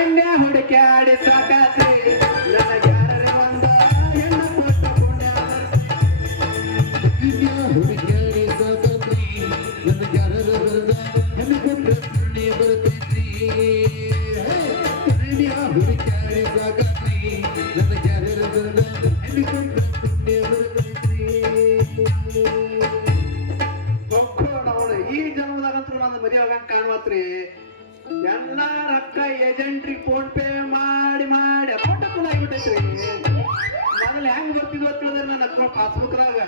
ಕನ್ಯಾ ಹುಡುಕ್ಯಾಡಿ ಸಾಕಾತ್ರಿ ನನಗ್ಯಾರ ಬಂದ ಹೆಣ್ಣು ಕೊಟ್ಟ ಪುಣ್ಯ ಕನ್ಯಾ ಹುಡುಕ್ಯಾಡಿ ಸಾಕಾತ್ರಿ ನನಗ್ಯಾರ ಬರದ ಹೆಣ್ಣು ಕೊಟ್ಟ ಪುಣ್ಯ ಬರ್ತೈತ್ರಿ ಕನ್ಯಾ ಹುಡುಕ್ಯಾಡಿ ಸಾಕಾತ್ರಿ ನನಗ್ಯಾರ ಬರದ ಹೆಣ್ಣು ಕೊಟ್ಟ ಪುಣ್ಯ ಬರ್ತೈತ್ರಿ ನೋಡು ಈ ಜನ್ಮದಾಗಂತೂ ನನ್ನ ಮದುವೆ ಆಗಂಗ್ ಕಾಣುವತ್ರಿ ಎಲ್ಲ ರೊಕ್ಕ ಏಜೆಂಟ್ರಿ ಫೋನ್ ಪೇ ಮಾಡಿ ಮಾಡಿ ಅಕೌಂಟ್ ಫುಲ್ ಆಗಿಬಿಟ್ಟೈತ್ರಿ ಮೊದಲು ಹೆಂಗ್ ಬರ್ತಿದ್ವು ಅಂತಂದ್ರೆ ನನ್ನ ಅಕೌಂಟ್ ಪಾಸ್ಬುಕ್ದಾಗ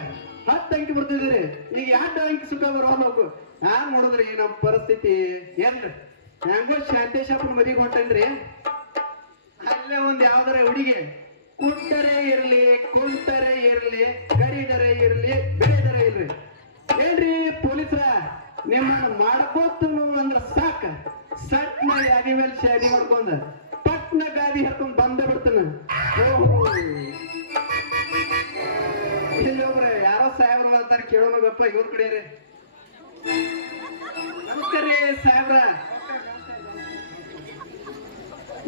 10 ಅಂಕಿ ಬರ್ತಿದ್ರಿ ಈಗ 2 ಅಂಕಿ ಸುಖ ಬರುವ ನಾವು ಹ್ಯಾಂಗ ನೋಡಿದ್ರಿ ನಮ್ಮ ಪರಿಸ್ಥಿತಿ ಏನ್ರಿ ಹೆಂಗೋ ಶಾಂತೇಶಪ್ಪನ ಮದಿಗೆ ಹೊಂಟನ್ರಿ ಅಲ್ಲೇ ಒಂದ್ ಯಾವ್ದಾರ ಹುಡುಗಿ ಕುಂಟರೆ ಇರ್ಲಿ ಕುಂಟರೆ ಇರ್ಲಿ ಕರಿದರೆ ಇರ್ಲಿ ಬೆಳೆದರೆ ಇರ್ಲಿ ಏನ್ರಿ ಪೊಲೀಸರ ನಿಮ್ಮನ್ನ ಮಾಡ್ಕೋತ ಅಂದ್ರ ಸಾಕ ಸಟ್ನ ಯಾದಿ ಮೇಲೆ ಶಾದಿ ಮಾಡ್ಕೊಂಡ ಪಟ್ನ ಗಾದಿ ಹಾಕೊಂಡ್ ಬಂದೇ ಬಿಡ್ತಾನ ಇಲ್ಲಿ ಒಬ್ರ ಯಾರೋ ಸಾಹೇಬ್ರ ಬರ್ತಾರೆ ಕೇಳೋಣ ಗಪ್ಪ ಇವ್ರ ಕಡೆ ರೀ ನಮಸ್ಕಾರ ರೀ ಸಾಹೇಬ್ರ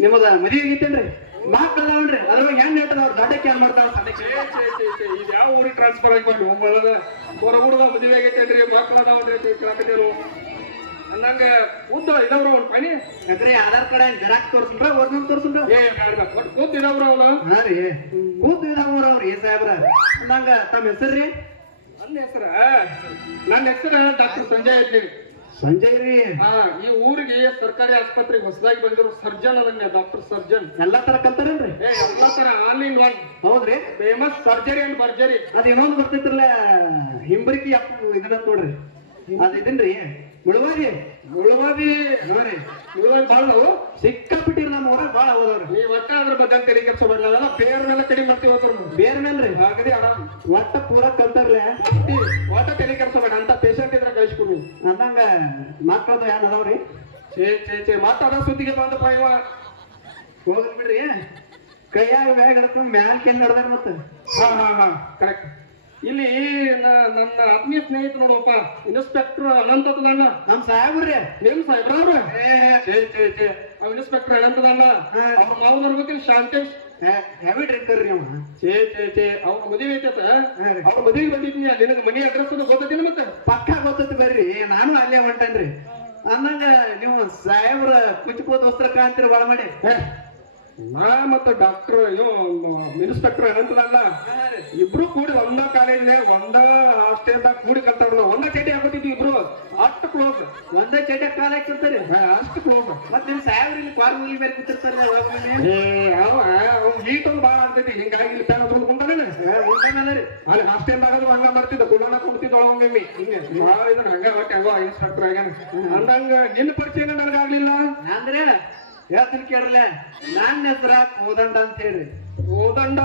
ನಿಮ್ಮದ ಮದುವೆ ಆಗೈತೇನ್ರಿ ಮಕ್ಕಳವನ್ರಿ ಅದ್ರ ಹೆಂಗ್ ಹೇಳ್ತಾರ ಅವ್ರು ದೊಡ್ಡಕ್ಕೆ ಏನ್ ಮಾಡ್ತಾರ ಇದು ಯಾವ ಊರಿಗೆ ಟ್ರಾನ್ಸ್ಫರ್ ಆಗಿ ಬಂದು ಒಬ್ಬಳದ ಹೊರಗುಡದ ಮದುವೆ ಆಗೈತೇನ್ರಿ ಮಕ್ಕಳ ಕೇಳಕತ್ತೇನು ಅನ್ನಂಗ ಉದ್ದ ಇದಾವ್ರ ಅವ್ನ ಪಣಿ ಯಾಕ್ರಿ ಆಧಾರ್ ಕಾರ್ಡ್ ಜೆರಾಕ್ಸ್ ತೋರ್ಸನ್ರ ಒರಿಜಿನಲ್ ತೋರ್ಸನ್ರ ಕೂತ್ ಇದಾವ್ರ ಅವನು ಹಾ ರೀ ಕೂತ್ ಇದಾವ್ರ ಅವ್ರಿ ಸಾಹೇಬ್ರ ನಂಗ ತಮ್ಮ ಹೆಸರ್ರಿ ನನ್ನ ಹೆಸರು ಡಾಕ್ಟರ್ ಸಂಜಯ್ ಐತ್ರಿ ಸಂಜಯ್ ರೀ ಹಾ ಈ ಊರಿಗೆ ಸರ್ಕಾರಿ ಆಸ್ಪತ್ರೆಗೆ ಹೊಸದಾಗಿ ಬಂದಿರೋ ಸರ್ಜನ್ ಅದನ್ನ ಡಾಕ್ಟರ್ ಸರ್ಜನ್ ಎಲ್ಲಾ ತರ ಕಲ್ತಾರೇನ್ರಿ ಎಲ್ಲಾ ತರ ಆಲ್ ಇನ್ ಒನ್ ಹೌದ್ರಿ ಫೇಮಸ್ ಸರ್ಜರಿ ಅಂಡ್ ಬರ್ಜರಿ ಅದ್ ಇನ್ನೊಂದು ಬರ್ತಿತ್ರಲ್ಲ ಹಿಂಬರಿಕಿ ಅಪ್ಪ ಇದನ್ನ ನೋಡ್ರಿ ಅದ್ ಇದನ್ರಿ ಮುಳುವಾದಿ ಮುಳುವಾದಿ ನೋಡ್ರಿ ಮುಳುವಾದಿ ಬಾಳ ನಾವು ಸಿಕ್ಕಾಪಿಟ್ಟಿರಿ ನಮ್ಮ ಊರಾಗ ಬಾಳ ಹೋದವ್ರಿ ನೀವ್ ಒಟ್ಟ ಅದ್ರ ಬಗ್ಗೆ ತೆರಿಗೆ ಕೆಲಸ ಮಾಡಲ್ಲ ಬೇರ್ ಮೇಲೆ ಕಡಿಮೆ ಮಾಡ್ತೀವಿ ಹೋದ್ರು ಬೇರೆ ಮೇಲ್ರಿ ಹಾಗದಿ ಆರಾಮ್ ಒಟ್ಟ ಪೂರಾ ಕಲ್ತಾರ್ಲೆ ಒಟ್ಟ ತೆರಿಗೆ ಕೆಲಸ ಬೇಡ ಅಂತ ಪೇಷಂಟ್ ಇದ್ರೆ ಕಳಿಸ್ಕೊಡಿ ಅಂದಂಗ ಮಕ್ಕಳದು ಏನ್ ಅದಾವ್ರಿ ಛೇ ಮಾತಾಡೋ ಸುದ್ದಿಗೆ ಬಂದಪ್ಪ ಇವ ಹೋಗ್ಲಿ ಬಿಡ್ರಿ ಕೈಯಾಗ ಬ್ಯಾಗ್ ಹಿಡ್ಕೊಂಡ್ ಮ್ಯಾಲ್ ಕೆನ್ ನಡ್ದಾರ ಮತ್ತ ಹಾ ಕರೆಕ್ಟ್ ಇಲ್ಲಿ ನನ್ನ ಆತ್ಮೀಯ ಸ್ನೇಹಿತ ನೋಡಪ್ಪ ಇನ್ಸ್ಪೆಕ್ಟರ್ ಅನಂತದಣ್ಣ ನಮ್ ಸಾಹೇಬ್ರಿ ನಿಮ್ ಸಾಹೇಬ್ರವ್ರ ಛೇ ಅವ್ ಇನ್ಸ್ಪೆಕ್ಟರ್ ಅನಂತದಣ್ಣ ಅವ್ರ ಮಾವನ ಗೊತ್ತಿಲ್ಲ ಶಾಂತೇಶ್ ಹೆವಿ ಡ್ರಿಂಕರ್ ರೀ ಅವ ಛೇ ಅವ್ರ ಮದುವೆ ಐತತ ಅವ್ರ ಮದುವೆಗೆ ಬಂದಿದ್ನಿ ನಿನಗೆ ಮನಿ ಅಡ್ರೆಸ್ ಗೊತ್ತಿಲ್ಲ ಮತ್ತೆ ಪಕ್ಕ ಗೊತ್ತೈತಿ ಬರ್ರಿ ನಾನು ಅಲ್ಲೇ ಹೊಂಟೇನ್ರಿ ಅಂದಂಗ ನೀವು ಸಾಹೇಬ್ರ ಕುಚ್ಕೋತ ವಸ್ತ್ರ ಕಾಂತಿರಿ ಬಾಳ ಮಾಡಿ ನಾ ಮತ್ತ ಡಾಕ್ಟರ್ ಇನ್ಸ್ಪೆಕ್ಟರ್ ಏನಂತಲ್ಲ ಇಬ್ರು ಕೂಡಿ ಒಂದ ಕಾಲೇಜ್ನೇ ಒಂದ ಹಾಸ್ಟೆಲ್ದಾಗ ಕೂಡಿ ಕಲ್ತಾರ ಒಂದ ಚೇಟಿ ಹಾಕೋತಿದ್ವಿ ಇಬ್ರು ಅಷ್ಟು ಕ್ಲೋಸ್ ಒಂದೇ ಚಟ ಕಾಲ ಹಾಕಿರ್ತಾರಿ ಅಷ್ಟು ಕ್ಲೋಸ್ ಮತ್ ನಿಮ್ ಸಾಹೇಬ್ರ ಇಲ್ಲಿ ಕ್ವಾರ್ ಹುಲಿ ಮೇಲೆ ಕೂತಿರ್ತಾರಲ್ಲ ಈಟೊಂದು ಬಾಳ ಆಗ್ತೈತಿ ಹಿಂಗಾಗಿ ಇಲ್ಲಿ ಪ್ಯಾನ್ ಹಚ್ಕೊಂಡು ಕುಂತಾನೆ ರೀ ಅಲ್ಲಿ ಹಾಸ್ಟೆಲ್ದಾಗ ಹಂಗ ಮಾಡ್ತಿದ್ದ ಕುಲೋನ ಕುಂತಿದ್ದ ಒಳಗೊಮ್ಮೆ ಹಿಂಗೆ ಭಾಳ ಇದನ್ನ ಹಂಗ ಹೊಟ್ಟೆ ಹಂಗ ಇನ್ಸ್ಪೆಕ್ಟರ್ ಆಗ್ಯಾನ ಅಂದಂಗ ನಿನ್ನ ಪರಿಚಯ ನನಗಾಗ್ಲಿಲ್ಲ ಅಂದ್ರೆ ಹೇಳ್ತೀನಿ ಕೇಳ್ರಲ್ಲ ನನ್ನ ಹೆಸರ ಕೋದಂಡ ಅಂತ ಹೇಳ್ರಿ ಓದಂಡ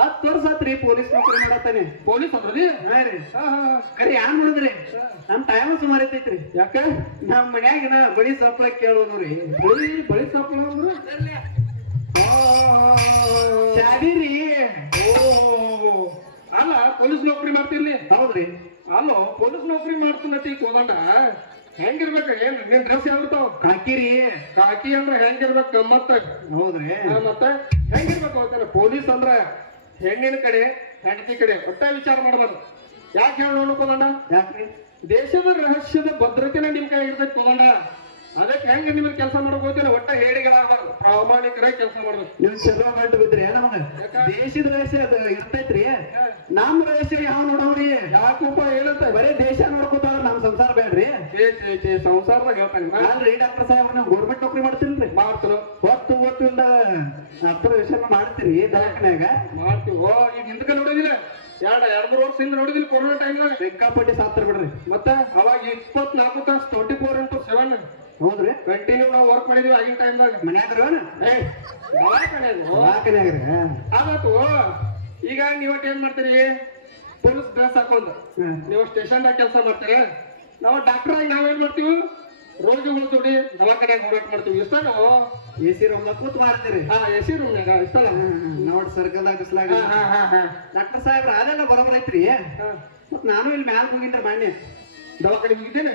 10 ವರ್ಷ ಆತ್ರಿ ಪೊಲೀಸ್ ನೌಕರಿ ಮಾಡತ್ತಾನೆ ಪೊಲೀಸ್ ಅದ್ರದಿ ಹಾ ರೀ ಕರಿ ಯಾನ್ ನೋಡಿದ್ರಿ ನಮ್ ಟೈಮ್ ಸುಮಾರು ಐತೈತ್ರಿ ಯಾಕ ನಮ್ ಮನ್ಯಾಗಿನ ಬಳಿ ಸಪ್ಲ ಕೇಳೋದು ರೀ ಬಳಿ ಸಪ್ಲ ಅಂದ್ರ ಶಾದಿ ರೀ ಅಲ್ಲ ಪೊಲೀಸ್ ನೌಕರಿ ಮಾಡ್ತಿರ್ಲಿ ಹೌದ್ರಿ ಅಲ್ಲೋ ಪೊಲೀಸ್ ನೌಕರಿ ಮಾಡ್ತೀನತಿ ಕೋದಂಡ ಹೆಂಗಿರ್ಬೇಕ ಏನ್ ನಿನ್ ಡ್ರೆಸ್ ಯಾವ್ತಾವ ಕಾಕಿರಿ ಕಾಕಿ ಅಂದ್ರ ಹೆಂಗಿರ್ಬೇಕ ಗಮ್ಮತ್ತ ಹೌದ್ರಿ ಮತ್ತೆ ಹೆಂಗಿರ್ಬೇಕು ಹೋಗ್ತಾನೆ ಪೊಲೀಸ್ ಅಂದ್ರ ಹೆಣ್ಣಿನ ಕಡೆ ಹೆಂಡತಿ ಕಡೆ ಒಟ್ಟ ವಿಚಾರ ಮಾಡಬಾರ್ದು ಯಾಕೆ ಹೇಳಿ ನೋಡು ಕೋದಂಡ ಯಾಕ್ರಿ ದೇಶದ ರಹಸ್ಯದ ಭದ್ರತೆನ ನಿಮ್ ಕೈ ಇರ್ತೈತಿ ಕೋದಂಡ ಅದಕ್ಕೆ ಹೆಂಗ ನಿಮ್ಗೆ ಕೆಲಸ ಮಾಡಕ್ ಹೋಗ್ತೀರ ಒಟ್ಟ ಹೇಳಿಗಳಾಗಬಾರ್ದು ಪ್ರಾಮಾಣಿಕರಾಗಿ ಕೆಲಸ ಮಾಡ್ಬೇಕು ನೀವ್ ಚಲೋ ಗಂಟು ಬಿದ್ರಿ ನಮಗ ದೇಶದ ರಹಸ್ಯ ಅದು ಇರ್ತೈತ್ರಿ ನಮ್ ರಹಸ್ಯ ಯಾವ ನೋಡವ್ರಿ ಯಾಕಪ್ಪ ಹೇಳುತ್ತ ಬರೀ ದೇಶ ನೋಡ್ಕೊತಾರ ನಮ್ ಸಂಸಾರ ಬೇಡ್ರಿ ಸಂಸಾರದಾಗ ಹೇಳ್ತಾನೆ ಅಲ್ರಿ ಡಾಕ್ಟರ್ ಸಾಹೇಬ್ರ ನಾವು ಗೌರ್ಮೆಂಟ್ ನೌಕರಿ ಮಾಡ್ತೀನ್ರಿ ಮಾಡ್ತಾರ ಹೊತ್ತಿಂದ ಅಪ್ರವೇಶನ ಮಾಡ್ತೀರಿ ದವಾಖಾನ್ಯಾಗ ಮಾಡ್ತೀವಿ ಈಗ ಹಿಂದಕ್ಕೆ ನೋಡಿದಿಲ್ಲ ಎರಡು 3 ವರ್ಷದಿಂದ ನೋಡಿದಿಲ್ಲ ಕೊರೋನಾ ಟೈಮ್ನಾಗ ಸಿಕ್ಕಾಪಟ್ಟಿ ಸಾತ್ರ ಬಿಡ್ರಿ ಮತ್ತೆ ಅವಾಗ 24 ತಾಸು 24x7 ಹೌದ್ರಿ ಕಂಟಿನ್ಯೂ ನಾವು ವರ್ಕ್ ಮಾಡಿದ್ವಿ ಆಗಿನ ಟೈಮ್ದಾಗ ಮನ್ಯಾಗ್ರಿ ದವಾಖಾನ್ಯಾಗ್ರಿ ಆಗಾತು ಈಗ ನೀವಟ್ ಏನ್ ಮಾಡ್ತೀರಿ ಪೊಲೀಸ್ ಡ್ರೆಸ್ ಹಾಕೊಂಡು ನೀವು ಸ್ಟೇಷನ್ದಾಗ ಕೆಲಸ ಮಾಡ್ತೀರಿ ನಾವು ಡಾಕ್ಟರ್ ಆಗಿ ನಾವೇನ್ ಮಾಡ್ತೀವಿ ರೋಗಿಗಳು ಜೋಡಿ ದವಾಖಾನ್ಯಾಗ ಹೋರಾಟ ಮಾಡ್ತೀವಿ ಇಷ್ಟ ನಾವು AC ರೂಮ್ದಾಗ ಕೂತ್ ಮಾಡ್ತೀರಿ AC ರೂಮ್ನಾಗ ಇಷ್ಟಲ್ಲ ನೋಡ್ ಸರ್ಕಲ್ದಾಗ ಬಿಸ್ಲಾಗ ಡಾಕ್ಟರ್ ಸಾಹೇಬ್ರ ಅದೆಲ್ಲ ಬರೋಬರ್ ಐತ್ರಿ ಮತ್ ನಾನು ಇಲ್ಲಿ ಮ್ಯಾಲ ಹೋಗಿನ್ರಿ ಬಾಣಿ ದವಾಖಾನೆ ಹೋಗಿದ್ದೇನೆ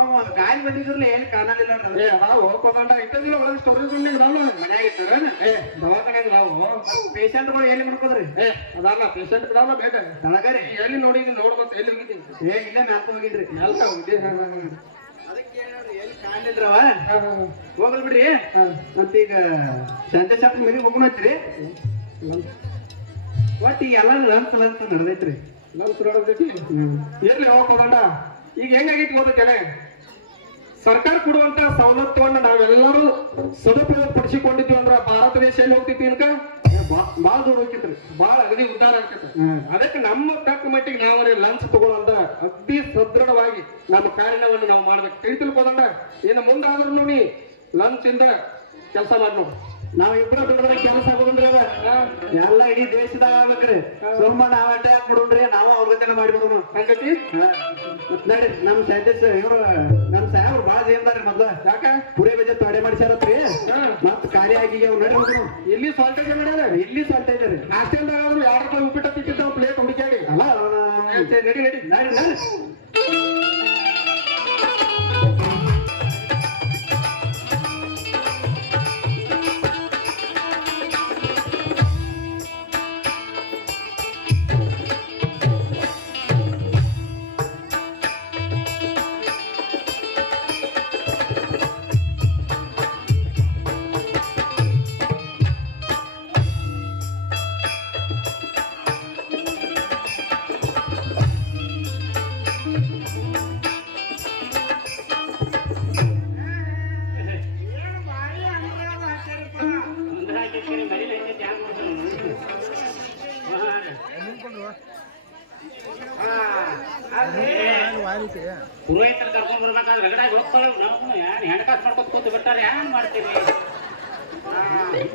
ಅವ ಗಾಳಿ ಬಂದಿದ್ರಲ್ಲ ಏನ್ ಕಾಣಲಿಲ್ಲ ನೋಡ್ರಿ ನಾವು ಹೋಗೋಣ ಇಟ್ಟದಿಲ್ಲ ಒಳಗೆ ಸ್ಟೋರೇಜ್ ನಾವು ಮನ್ಯಾಗ ಇಟ್ಟಾರ ದವಾಖಾನೆ ನಾವು ಪೇಷಂಟ್ಗಳು ಎಲ್ಲಿ ಮಾಡ್ಕೋದ್ರಿ ಅದಲ್ಲ ಪೇಷಂಟ್ ಇದಾವಲ್ಲ ಬೇಡ ತಳಗರಿ ಎಲ್ಲಿ ನೋಡಿದ್ವಿ ನೋಡ್ಬೇಕು ಎಲ್ಲಿ ಹೋಗಿದ್ದೀನಿ ಇಲ್ಲ ಮ್ಯಾಕ ಹೋಗಿದ್ರಿ ನಾಲ್ಕ ಹೋಗಿದ್ದೆ ಅದಕ್ಕೆ ಎಲ್ಲಿ ಕಾಣಲಿಲ್ರವ ಹೋಗಲ್ ಬಿಡ್ರಿ ಮತ್ತೀಗ ಸಂಜೆ ಶಾಪ್ ಮನೆಗೆ ಹೋಗೋಣ ಹಚ್ಚಿರಿ ಒಟ್ಟು ಈಗ ಎಲ್ಲ ಲಂಚ್ ನಡೆದೈತ್ರಿ ಲಂಚ್ ನೋಡೋದೈತಿ ಎಲ್ಲಿ ಹೋಗೋಣ ಈಗ ಹೆಂಗಾಗೈತಿ ಗೊತ್ತೇನೆ ಸರ್ಕಾರ ಕೊಡುವಂತ ಸವಲತ್ತುವನ್ನ ನಾವೆಲ್ಲರೂ ಸದುಪಯೋಗ ಪಡಿಸಿಕೊಂಡಿದ್ವಿ ಅಂದ್ರ ಭಾರತ ದೇಶ ಎಲ್ಲಿ ಹೋಗ್ತೈತಿ ಅನ್ಕ ಬಾಳ ದೂರ ಹೋಗಿತ್ರಿ ಬಾಳ ಅಗದಿ ಉದ್ಧಾರ ಆಗ್ತೈತಿ ಅದಕ್ಕೆ ನಮ್ಮ ತಕ್ಕ ಮಟ್ಟಿಗೆ ನಾವು ಲಂಚ್ ತಗೊಳ್ಳಂತ ಅತಿ ಸದೃಢವಾಗಿ ನಮ್ಮ ಕಾರ್ಯವನ್ನು ನಾವು ಮಾಡ್ಬೇಕು ತಿಳಿತಿಳ್ಕೋದಂಡ ಇನ್ನು ಮುಂದಾದ್ರೂ ನೋಡಿ ಲಂಚ್ ಇಂದ ಕೆಲಸ ಮಾಡಿ ನೋಡಿ ನಾವ್ ಇಬ್ಬರ ದುಡ್ಡ ಕೆಲಸ ಆಗೋದ್ರಿ ಅದ ಎಲ್ಲ ಇಡೀ ದೇಶದಾಗ ಆಗ್ಬೇಕ್ರಿ ಸುಮ್ಮ ನಾವ್ ಅಡ್ಡೆ ಹಾಕ್ಬಿಡ್ರಿ ನಾವು ಅವ್ರ ಗತೆ ಮಾಡಿಬಿಡೋಣ ಹಂಗತಿ ನಡಿ ನಮ್ ಸೈಂಟಿಸ್ಟ್ ಇವ್ರು ನಮ್ ಸಾಹೇಬ್ರು ಬಾಳ ಜೇಮ್ದಾರಿ ಮೊದ್ಲ ಯಾಕ ಪುರೇ ಬಜೆ ತೊಡೆ ಮಾಡಿಸ್ಯಾರತ್ರಿ ಮತ್ ಕಾರ್ಯ ಆಗಿ ಅವ್ರು ನಡಿದ್ರು ಇಲ್ಲಿ ಸಾಲ್ಟೇಜ್ ಮಾಡ್ಯಾರ ಇಲ್ಲಿ ಸಾಲ್ಟೇಜ್ ರೀ ಹಾಸ್ಟೆಲ್ದಾಗ ಆದ್ರೂ 2 ರೂಪಾಯಿ ಉಪ್ಪಿಟ್ಟ ತಿಂತಿದ್ದ ಪ್ಲೇಟ್ ಹುಡುಕಾಡಿ ಅಲ್ಲ ನಡಿ ನಡಿ ನಡಿ ನಡಿ ಪುರೋಹಿತರ ಕರ್ಕೊಂಡ್ ಬರ್ಬೇಕಾದ್ರೆ ರಗಡಾಗಿ ಹೋಗ್ತಾರೆ ನಾವು ಏನ್ ಹೆಣ್ಕಾಸ್ ಮಾಡ್ಕೊತ ಕೂತು ಬಿಟ್ಟಾರೆ ಏನ್ ಮಾಡ್ತೀವಿ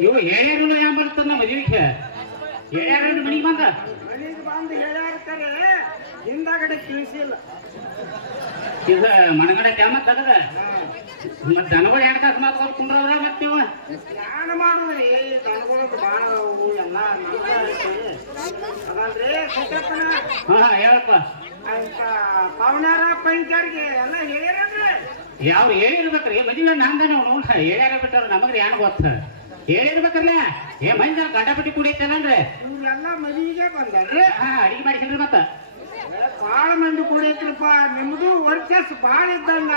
ಇವು ಹೇಳ್ಯಾರು ಏನ್ ಬರ್ತದ ನಮ್ಮ ಮದುವೆಗೆ ಹೇಳ್ಯಾರ ಮನಿಗೆ ಬಂದ ಮನೆಗೆ ಬಂದು ಹೇಳ್ಯಾರ್ತಾರೆ ಹಿಂದಾಗಡೆ ತಿಳಿಸಿಲ್ಲ ಇದು ಮನಗಡೆ ಕ್ಯಾಮತ್ ಆಗದ ಮತ್ ದನಗಳು ಹೆಣ್ಕಾಸ್ ಮಾಡ್ಕೊತ ಕುಂಡ್ರವ್ರ ಮತ್ ನೀವು ಧ್ಯಾನ ಮಾಡುದ್ರಿ ದನಗಳದ್ದು ಬಾಳ ಅವು ಎಲ್ಲ ಅದಲ್ರಿ ಸಿಕ್ಕಪ್ಪನ ಹಾ ಹೇಳಪ್ಪ ಅಂತ ಪವನ್ಯಾರ ಪಂಚಾರಿಗೆ ಎಲ್ಲ ಹೇಳ್ಯಾರಲ್ರಿ ಯಾವ ಹೇಳಿರ್ಬೇಕ್ರಿ ಮದುವೆ ನಂದನ ಅವ್ನು ಹೇಳ್ಯಾರ ಬಿಟ್ಟಾರ ನಮಗ್ರಿ ಏನ್ ಗೊತ್ತ ಹೇಳಿರ್ಬೇಕಲ್ಲ ಏ ಮಂದಿ ಗಂಡಪಟ್ಟಿ ಕುಡಿತೇನನ್ರಿ ಇವ್ರೆಲ್ಲ ಮದುವೆಗೆ ಬಂದಾರ್ರಿ ಹಾ ಅಡಿಗೆ ಮಾಡಿಸಿನ್ರಿ ಮತ್ತ ಬಾಳ ಮಂದಿ ಕುಡಿಯತ್ರಿಪ್ಪ ನಿಮ್ದು ವರ್ಚಸ್ ಬಾಳ ಇದ್ದಂಗ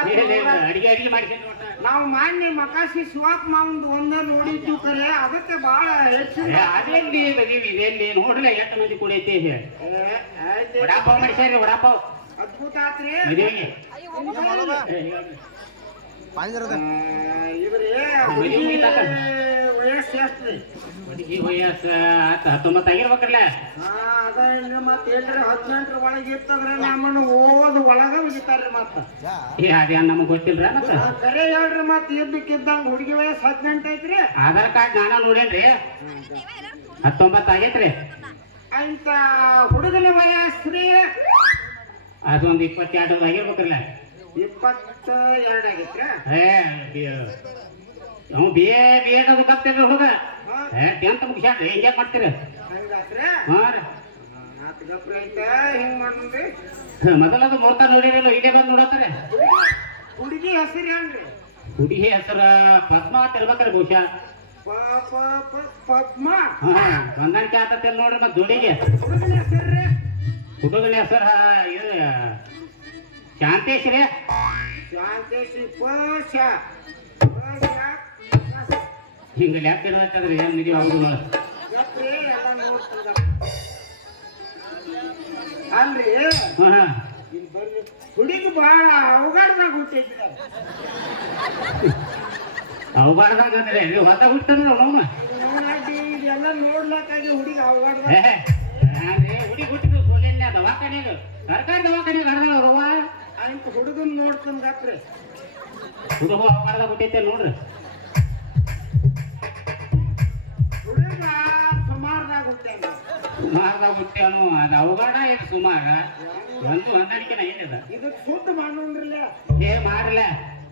ಅಡಿಗೆ ಅಡಿಗೆ ಮಾಡಿಸಿನ್ರಿ ಒಟ್ಟ ನಾವು ಮಾನ್ಯ ಮಕಾಸಿ ಶಿವಾಪ್ ಮಾವಂದು ಒಂದೇ ನೋಡಿದ್ದು ಕರೆ ಅದಕ್ಕೆ ಬಾಳ ಹೆಚ್ಚಿನ ಅದೆಲ್ಲಿ ಮದುವೆ ಇದೆಲ್ಲಿ ನೋಡ್ರಿ ಎಷ್ಟು ಮಂದಿ ಕುಡಿಯೈತಿ ವಡಾಪಾವ್ ಮಾಡಿಸ್ಯಾರ್ರಿ ವಡಾಪಾವ್ ಅದ್ಭುತ ಆತ್ರಿ ಮದುವೆಗೆ ಇವ್ರಿ ಮದುವೆ ಮುಗಿತಾಕ ವಯಸ್ಸು ಎಷ್ಟ್ರಿ ಹುಡುಗಿ ವಯಸ್ಸು 19 ಆಗಿರ್ಬೇಕಲ್ಲ ಅದ ಮತ್ತೆ ಏನ್ರಿ 18 ಒಳಗೆ ಇರ್ತಂದ್ರೆ ನಮ್ಮನ್ನು ಓದ್ ಒಳಗ ಮುಗಿತಾರ್ರಿ ಮತ್ತ ಅದೇನ್ ನಮಗ್ ಗೊತ್ತಿಲ್ರ ಮತ್ತ ಕರೆ ಹೇಳ್ರಿ ಮತ್ ಇದ್ದಕ್ಕಿದ್ದಂಗ ಹುಡುಗಿ ವಯಸ್ಸು 18 ಐತ್ರಿ ಆಧಾರ್ ಕಾರ್ಡ್ ನಾನ ನೋಡೇನ್ರಿ 19 ಆಗೈತ್ರಿ ಅಂತ ಹುಡುಗನ ವಯಸ್ಸ್ರಿ ಅದೊಂದು 22 ಆಗಿರ್ಬೇಕಲ್ಲ 22 ಆಗೈತ್ರಿ ನಾವು ಬಿ ಎಡ್ ಅದು ಕಲ್ತಿರ್ರಿ ಹುಡುಗ 10th ಮುಗಿಸ್ಯಾನ್ರಿ ಹಿಂಗ್ಯಾಕ್ ಮಾಡ್ತೀರಿ ಹಂಗಾತ್ರಿ ಹಾ ರೀ ಆತ್ ಗಪ್ಲ ಐತ ಹಿಂಗ್ ಮಾಡ್ರಿ ಮೊದಲದು ಮುಹೂರ್ತ ನೋಡಿರಲ್ಲ ಇಲ್ಲೇ ಬಂದು ನೋಡತ್ತಾರೆ ಹುಡುಗಿ ಹೆಸರು ಏನ್ರಿ ಹುಡುಗಿ ಹೆಸರ ಪದ್ಮ ಅಂತ ಇರ್ಬೇಕ್ರಿ ಬಹುಶಃ ಪದ್ಮ ಹಾ ಹೊಂದಾಣಿಕೆ ಆತತಿಲ್ಲ ನೋಡ್ರಿ ಮತ್ ಜೋಡಿಗೆ ಹುಡುಗನ ಹೆಸರ್ರಿ ಹುಡುಗನ ಹೆಸರ ಇದು ಶಾಂತೇಶ್ ರೀ ಶಾಂತೇಶಿ ಪಶ ಹಿಂಗ ಲ್ಯಾಪ್ ಇರ್ತದ್ರಿ ಏನ್ ಮದುವೆ ಆಗುದಿಲ್ಲ ಗಪ್ರಿ ಎಲ್ಲ ನೋಡ್ತಂದ ಅಲ್ರಿ ಹಾ ಇಲ್ಲಿ ಬರ್ರಿ ಹುಡುಗಿ ಬಾಳ ಅವಘಡದಾಗ ಹುಟ್ಟೈತಿ ಅವಬಾರ್ದಾಗ ಅಂದ್ರೆ ನೀವು ಹೊತ್ತ ಬಿಡ್ತಾರ ಅವನು ಇದೆಲ್ಲ ನೋಡ್ಲಕ್ಕಾಗಿ ಹುಡುಗಿ ಅವಘಡದಾಗ ಹುಡುಗಿ ಹುಟ್ಟಿದ್ದು ಸೋಲಿನ ದವಾಖಾನೆಗೆ ಸರ್ಕಾರಿ ದವಾಖಾನೆಗೆ ಹಡ್ದಾಳ ಅವ್ರವ್ವ ಅಂತ ಹುಡುಗನ್ ನೋಡ್ತಂದ ಗಪ್ರಿ ಹುಡುಗ ಅವಬಾರ್ದಾಗ ಹುಟ್ಟೈತೆ ನೋಡ್ರಿ ಹುಡುಗ ಸುಮಾರ್ದಾಗ ಹುಟ್ಟ್ಯಾನ ಸುಮಾರ್ದಾಗ ಹುಟ್ಟ್ಯಾನು ಅದು ಅವಘಡ ಏನು ಸುಮಾರ ಒಂದು ಹೊಂದಾಣಿಕೆನ ಏನಿದ ಇದಕ್ ಶುದ್ಧ ಮಾಡೋಣ್ರಲ್ಲ ಏ ಮಾಡ್ರಲ್ಲ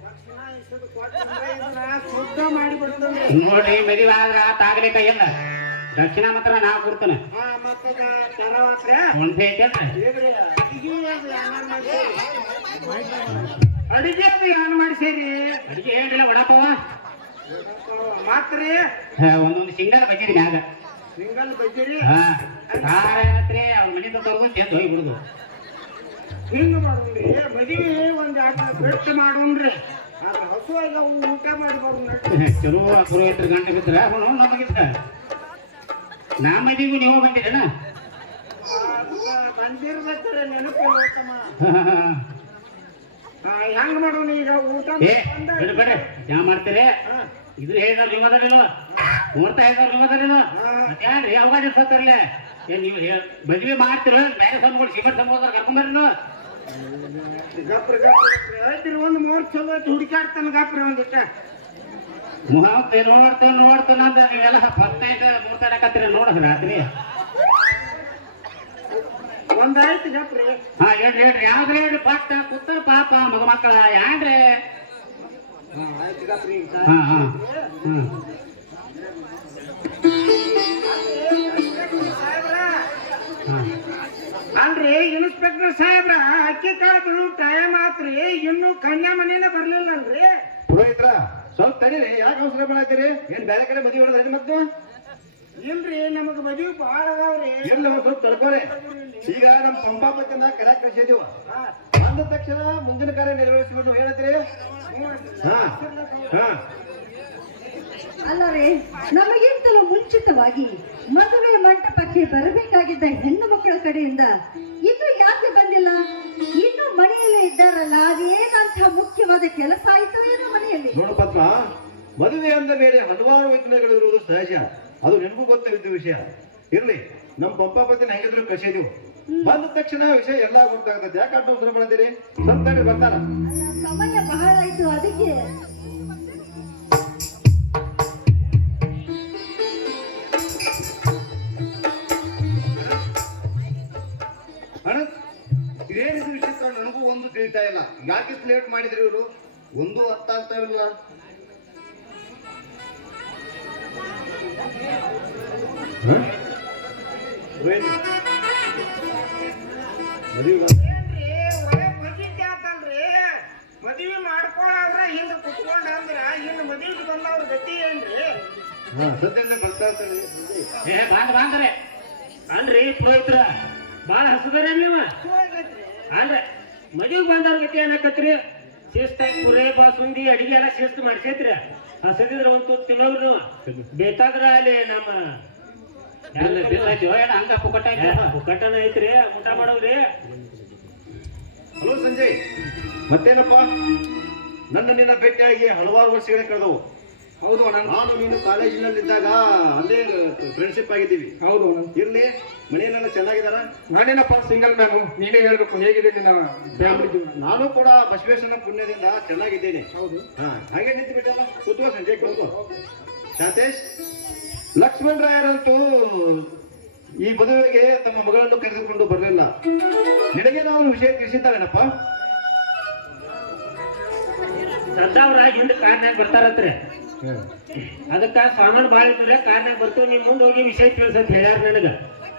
ದಕ್ಷಿಣ ಇಸದು ಕೊಟ್ಟಂದ್ರೆ ಇದನ್ನ ಶುದ್ಧ ಮಾಡಿ ಬಿಡ್ತಂದ್ರೆ ನೋಡ್ರಿ ಮದುವೆ ಆದ್ರ ತಾಗಲಿಕ್ಕ ಇಲ್ಲ ದಕ್ಷಿಣ ಮಾತ್ರ ನಾ ಕೊಡ್ತೇನೆ. ಮತ್ತೆ ಚಲವಾತ್ರೆ ಫೋನ್ ಪೇ ಐತೇನ್ರಿ? ಇದ್ರಿ ಅಡಿಗೆ ಅದು ಏನ್ ಮಾಡ್ಸೇರಿ ಅಡಿಗೆ ಏನಿಲ್ಲ, ವಡಾಪಾವ ಮಾತ್ರಿ ಒಂದೊಂದು ಸಿಂಗಲ್ ಬಜ್ಜಿರಿ ಮ್ಯಾಗ. ಸಿಂಗಲ್ ಬಜ್ಜಿರಿ ಹಾ ಖಾರ ಏನತ್ರಿ ಅವ್ರ ಮನಿಂದ ತರ್ಬೋದು ಚೆಂದ ಹೋಗ್ಬಿಡುದು. ಹಿಂಗ ಮಾಡೋಣ್ರಿ ಮದುವೆ ಒಂದ್ ಬೆಟ್ಟ ಮಾಡೋಣ್ರಿ ಆದ್ರೆ ಹಸುವಾಗ ಊಟ ಮಾಡಿ ಬರೋಣ ಚಲೋ ಅಕ್ರು ಎಟ್ರು ಗಂಟೆ ಬಿದ್ರ ನಮಗಿದ್ದ ನಾ ಮದಿಗೂ ನೀವು ಬಂದಿರೇನ? ಬಂದಿರ್ಬೇಕಾರೆ ನೆನಪಿಲ್ಲ ಉತ್ತಮ ಹೆಂಗ್ ಮಾಡೋಣ ಈಗ ಊಟ ಏ ಬಿಡ್ಬೇಡ್ರಿ ಜಾ ಮಾಡ್ತೀರಿ. ಇದು ಹೇಳಿದಾರ ನೀವು ಅದರಿಲ್ಲ, ಮುಹೂರ್ತ ಹೇಳಿದಾರ ನೀವು ಅದರಿಲ್ಲ, ಮತ್ತೇನ್ರಿ ಅವಕಾಶ ಇರ್ತರ್ಲೆ ಏನ್ ನೀವು ಮದ್ವೆ ಮಾಡ್ತಿರೋ ಬೇರೆ ಸಂಘಗಳು ಸಿಮೆಂಟ್ ಸಂಘ ಕರ್ಕೊಂಬರ್ರಿ ನೀವು. ಗಪ್ರಿ ಗಪ್ರಿ ಆಯ್ತಿರಿ ಒಂದು 3 ಚಲೋ ಐತಿ ಹುಡುಕಾಡ್ತಾನ ಗಪ್ರಿ ಒಂದಿಟ್ಟ ಮುಹೂರ್ತ ನೋಡ್ತೇನೆ ಅಂತ ನೀವೆಲ್ಲ ಫಸ್ಟ್ ನೈಟ್ ಮುಹೂರ್ತಾಡಕತ್ತೀರಿ ನೋಡ್ರಿ ರಾತ್ರಿ. ಒಂದಾಯ್ತು ಗಪ್ರಿ ಹಾ ಹೇಳ್ರಿ ಯಾವ್ದ್ರಿ ಹೇಳ್ರಿ ಪಟ್ಟ ಕೂತಾರ ಪಾಪ ಮಗ ಮಕ್ಕಳ ಯಾನ್ರಿ? ಆಯ್ತು ಗಪ್ರಿ ಹಾ ಹಾ ಹ್ಮ್ ಅಲ್ರಿ ಇನ್ಸ್ಪೆಕ್ಟರ್ ಸಾಹೇಬ್ರ ಅಕ್ಕಿ ಕಾಳು ಟೈಮ್ ಆತ್ರಿ ಇನ್ನು ಕನ್ಯಾ ಮನೇನೆ ಬರ್ಲಿಲ್ಲ ಅಲ್ರಿ. ಪುರೋಹಿತ್ರ ಸ್ವಲ್ಪ ತಡೀರಿ, ಯಾಕೆ ಅವಸರ ಮಾಡತ್ತೀರಿ? ಏನ್ ಬೇರೆ ಕಡೆ ಮದುವೆ ಹೊಡೆದ್ರಿ ಮತ್ತು? ಇಲ್ರಿ ನಮಗ್ ಮದುವೆ ಬಾಳ ಅದಾವ್ರಿ. ಎಲ್ಲ ಸ್ವಲ್ಪ ತಡ್ಕೋರಿ. ಈಗ ನಮ್ಮ ಪಂಪಾಪತಿನ ಕರ್ಯಾಕ್ ಕಳ್ಸಿದೀವ, ಅಂದ ತಕ್ಷಣ ಮುಂದಿನ ಕಾರ್ಯ ನೆರವೇರಿಸಿಬಿಟ್ಟು ಹೇಳ್ತೀರಿ. ಹಾ ಹಾ ಅಲ್ಲರೇ, ನಮಗಿಂತಲೂ ಮುಂಚಿತವಾಗಿ ಮದುವೆ ಮಂಟಪಕ್ಕೆ ಬರಬೇಕಾಗಿದ್ದ ಹೆಣ್ಣು ಮಕ್ಕಳ ಕಡೆಯಿಂದ ಇನ್ನು ಯಾಕೆ ಬಂದಿಲ್ಲ? ಇನ್ನು ಮನೆಯಲ್ಲೇ ಇದ್ದಾರಲ್ಲ, ಅದೇನಂತ ಮುಖ್ಯವಾದ ಕೆಲಸ ಆಯ್ತು ಏನೋ ಮನೆಯಲ್ಲಿ. ನೋಡು ಪತ್ರ, ಮದುವೆ ಅಂದ ಮೇಲೆ ಹಲವಾರು ವಿಘ್ನಗಳಿರುವುದು ಸಹಜ, ಅದು ನಿನಗೂ ಗೊತ್ತಿದ್ದ ವಿಷಯ. ಇರ್ಲಿ, ನಮ್ಮ ಪಂಪಾಪತಿನ ಹೆಂಗಿದ್ರು ಕಳ್ಸಿದೀವು, ಬಂದ ತಕ್ಷಣ ವಿಷಯ ಎಲ್ಲಾ ಗೊತ್ತಾಗ್ತದೆ. ಯಾಕೆ ಅಡ್ಡ ಅವಸರ ಮಾಡಿದಿರಿ? ಸ್ವಲ್ಪ ಬರ್ತಾರ. ಅಲ್ಲ, ಸಮಯ ಬಹಳ ಆಯ್ತು, ಅದಕ್ಕೆ. ಅಣ್ಣ ಇದೇನಿದು ವಿಷಯ ನನಗೂ ಒಂದು ತಿಳಿತಾ ಇಲ್ಲ. ಯಾಕೆ ಲೇಟ್ ಮಾಡಿದ್ರಿ ಇವರು? ಒಂದು ಅರ್ಥ ಆಗ್ತಾ ಇಲ್ಲ. ಏನ್ರಿ ಒಳ್ಳೆ ಬಜಿತಿ ಆತಲ್ರಿ, ಮದುವೆ ಮಾಡ್ಕೊಳವ್ರ ಹಿಂದ ಕುತ್ಕೊಂಡ ಅಂದ್ರ ಹಿಂದ ಮದುವೆಗೆ ಬಂದವ್ರ ಗತಿ ಏನ್ರಿ? ಸದ್ಯದಲ್ಲೇ ಬರ್ತಾ ಇರ್ತಾನೆ. ಏ ಬಾಂದ್ರೆ ಅಲ್ರಿ ಪುರೋಹಿತ್ರ ಬಾಳ ಹಸದಾರ ನೀವು. ಅಂದ್ರೆ ಮದುವೆ ಬಂದವ್ರ ಗತಿ ಏನಾಕತ್ರಿ? ಶಿಸ್ತಾಗಿ ಪುರೇ ಬಾಸುಂದಿ ಅಡಿಗೆ ಎಲ್ಲ ಶಿಸ್ತು ಮಾಡ್ಸೈತ್ರಿ. ಹಸದಿದ್ರ ಒಂದು ತುತ್ತು ತಿನ್ನೋರು ಬೇಕಾದ್ರ ಅಲ್ಲಿ ನಮ್ಮ ಹಂಗ ಪುಕಟನ ಐತ್ರಿ, ಊಟ ಮಾಡೋದ್ರಿ. ಹಲೋ ಸಂಜಯ್, ಮತ್ತೇನಪ್ಪ? ನನ್ನ ನಿನ್ನ ಭೇಟಿಯಾಗಿ ಹಲವಾರು ವರ್ಷಗಳೇ ಕಳೆದವು. ಹೌದು ಅಣ್ಣ. ನಾನು ನೀನು ಕಾಲೇಜಿನಲ್ಲಿದ್ದಾಗ ಅಲ್ಲೇ ಫ್ರೆಂಡ್ಶಿಪ್ ಆಗಿದ್ದೀವಿ. ಹೌದು ಇರ್ಲಿ, ಮನೆಯಲ್ಲೆಲ್ಲ ಚೆನ್ನಾಗಿದಾರ? ನಾನೇನಪ್ಪ ಸಿಂಗಲ್ ಮ್ಯಾನು, ನೀನೇ ಹೇಳ್ಬೇಕು ಹೇಗಿದೆ ನಿನ್ನ ಫ್ಯಾಮಿಲಿ ಜೀವನ? ನಾನು ಕೂಡ ಬಸವೇಶ್ವರನ ಪುಣ್ಯದಿಂದ ಚೆನ್ನಾಗಿದ್ದೇನೆ. ಹೌದು. ಹಾ, ಹಾಗೆ ನಿಂತು ಬಿಟ್ಟಲ್ಲ, ಕೂತ್ಕೋ ಸಂಜಯ್, ಕೂತ್ಕೋ. ಶಾಂತೇಶ್, ಲಕ್ಷ್ಮಣ್ ರಾಯರಂತೂ ಈ ಮದುವೆಗೆ ತಮ್ಮ ಮಗಳನ್ನು ಕರೆದುಕೊಂಡು ಬರಲಿಲ್ಲ. ನಿನಗೆ ನಾವು ವಿಷಯ ತಿಳಿಸಿದ್ದಾರೇನಪ್ಪ? ಸದ್ದಾವ್ರ ಹಿಂದ ಕಾರ್ನಾಗ ಬರ್ತಾರತ್ರಿ. ಅದಕ್ಕ ಸಾಮಾನು ಭಾಳ ಇದ್ರೆ ಕಾರ್ನಾಗ ಬರ್ತೀವಿ, ನಿಮ್ ಮುಂದೆ ಹೋಗಿ ವಿಷಯ ತಿಳಿಸತ್ ಹೇಳ್ಯಾರ ನನಗ.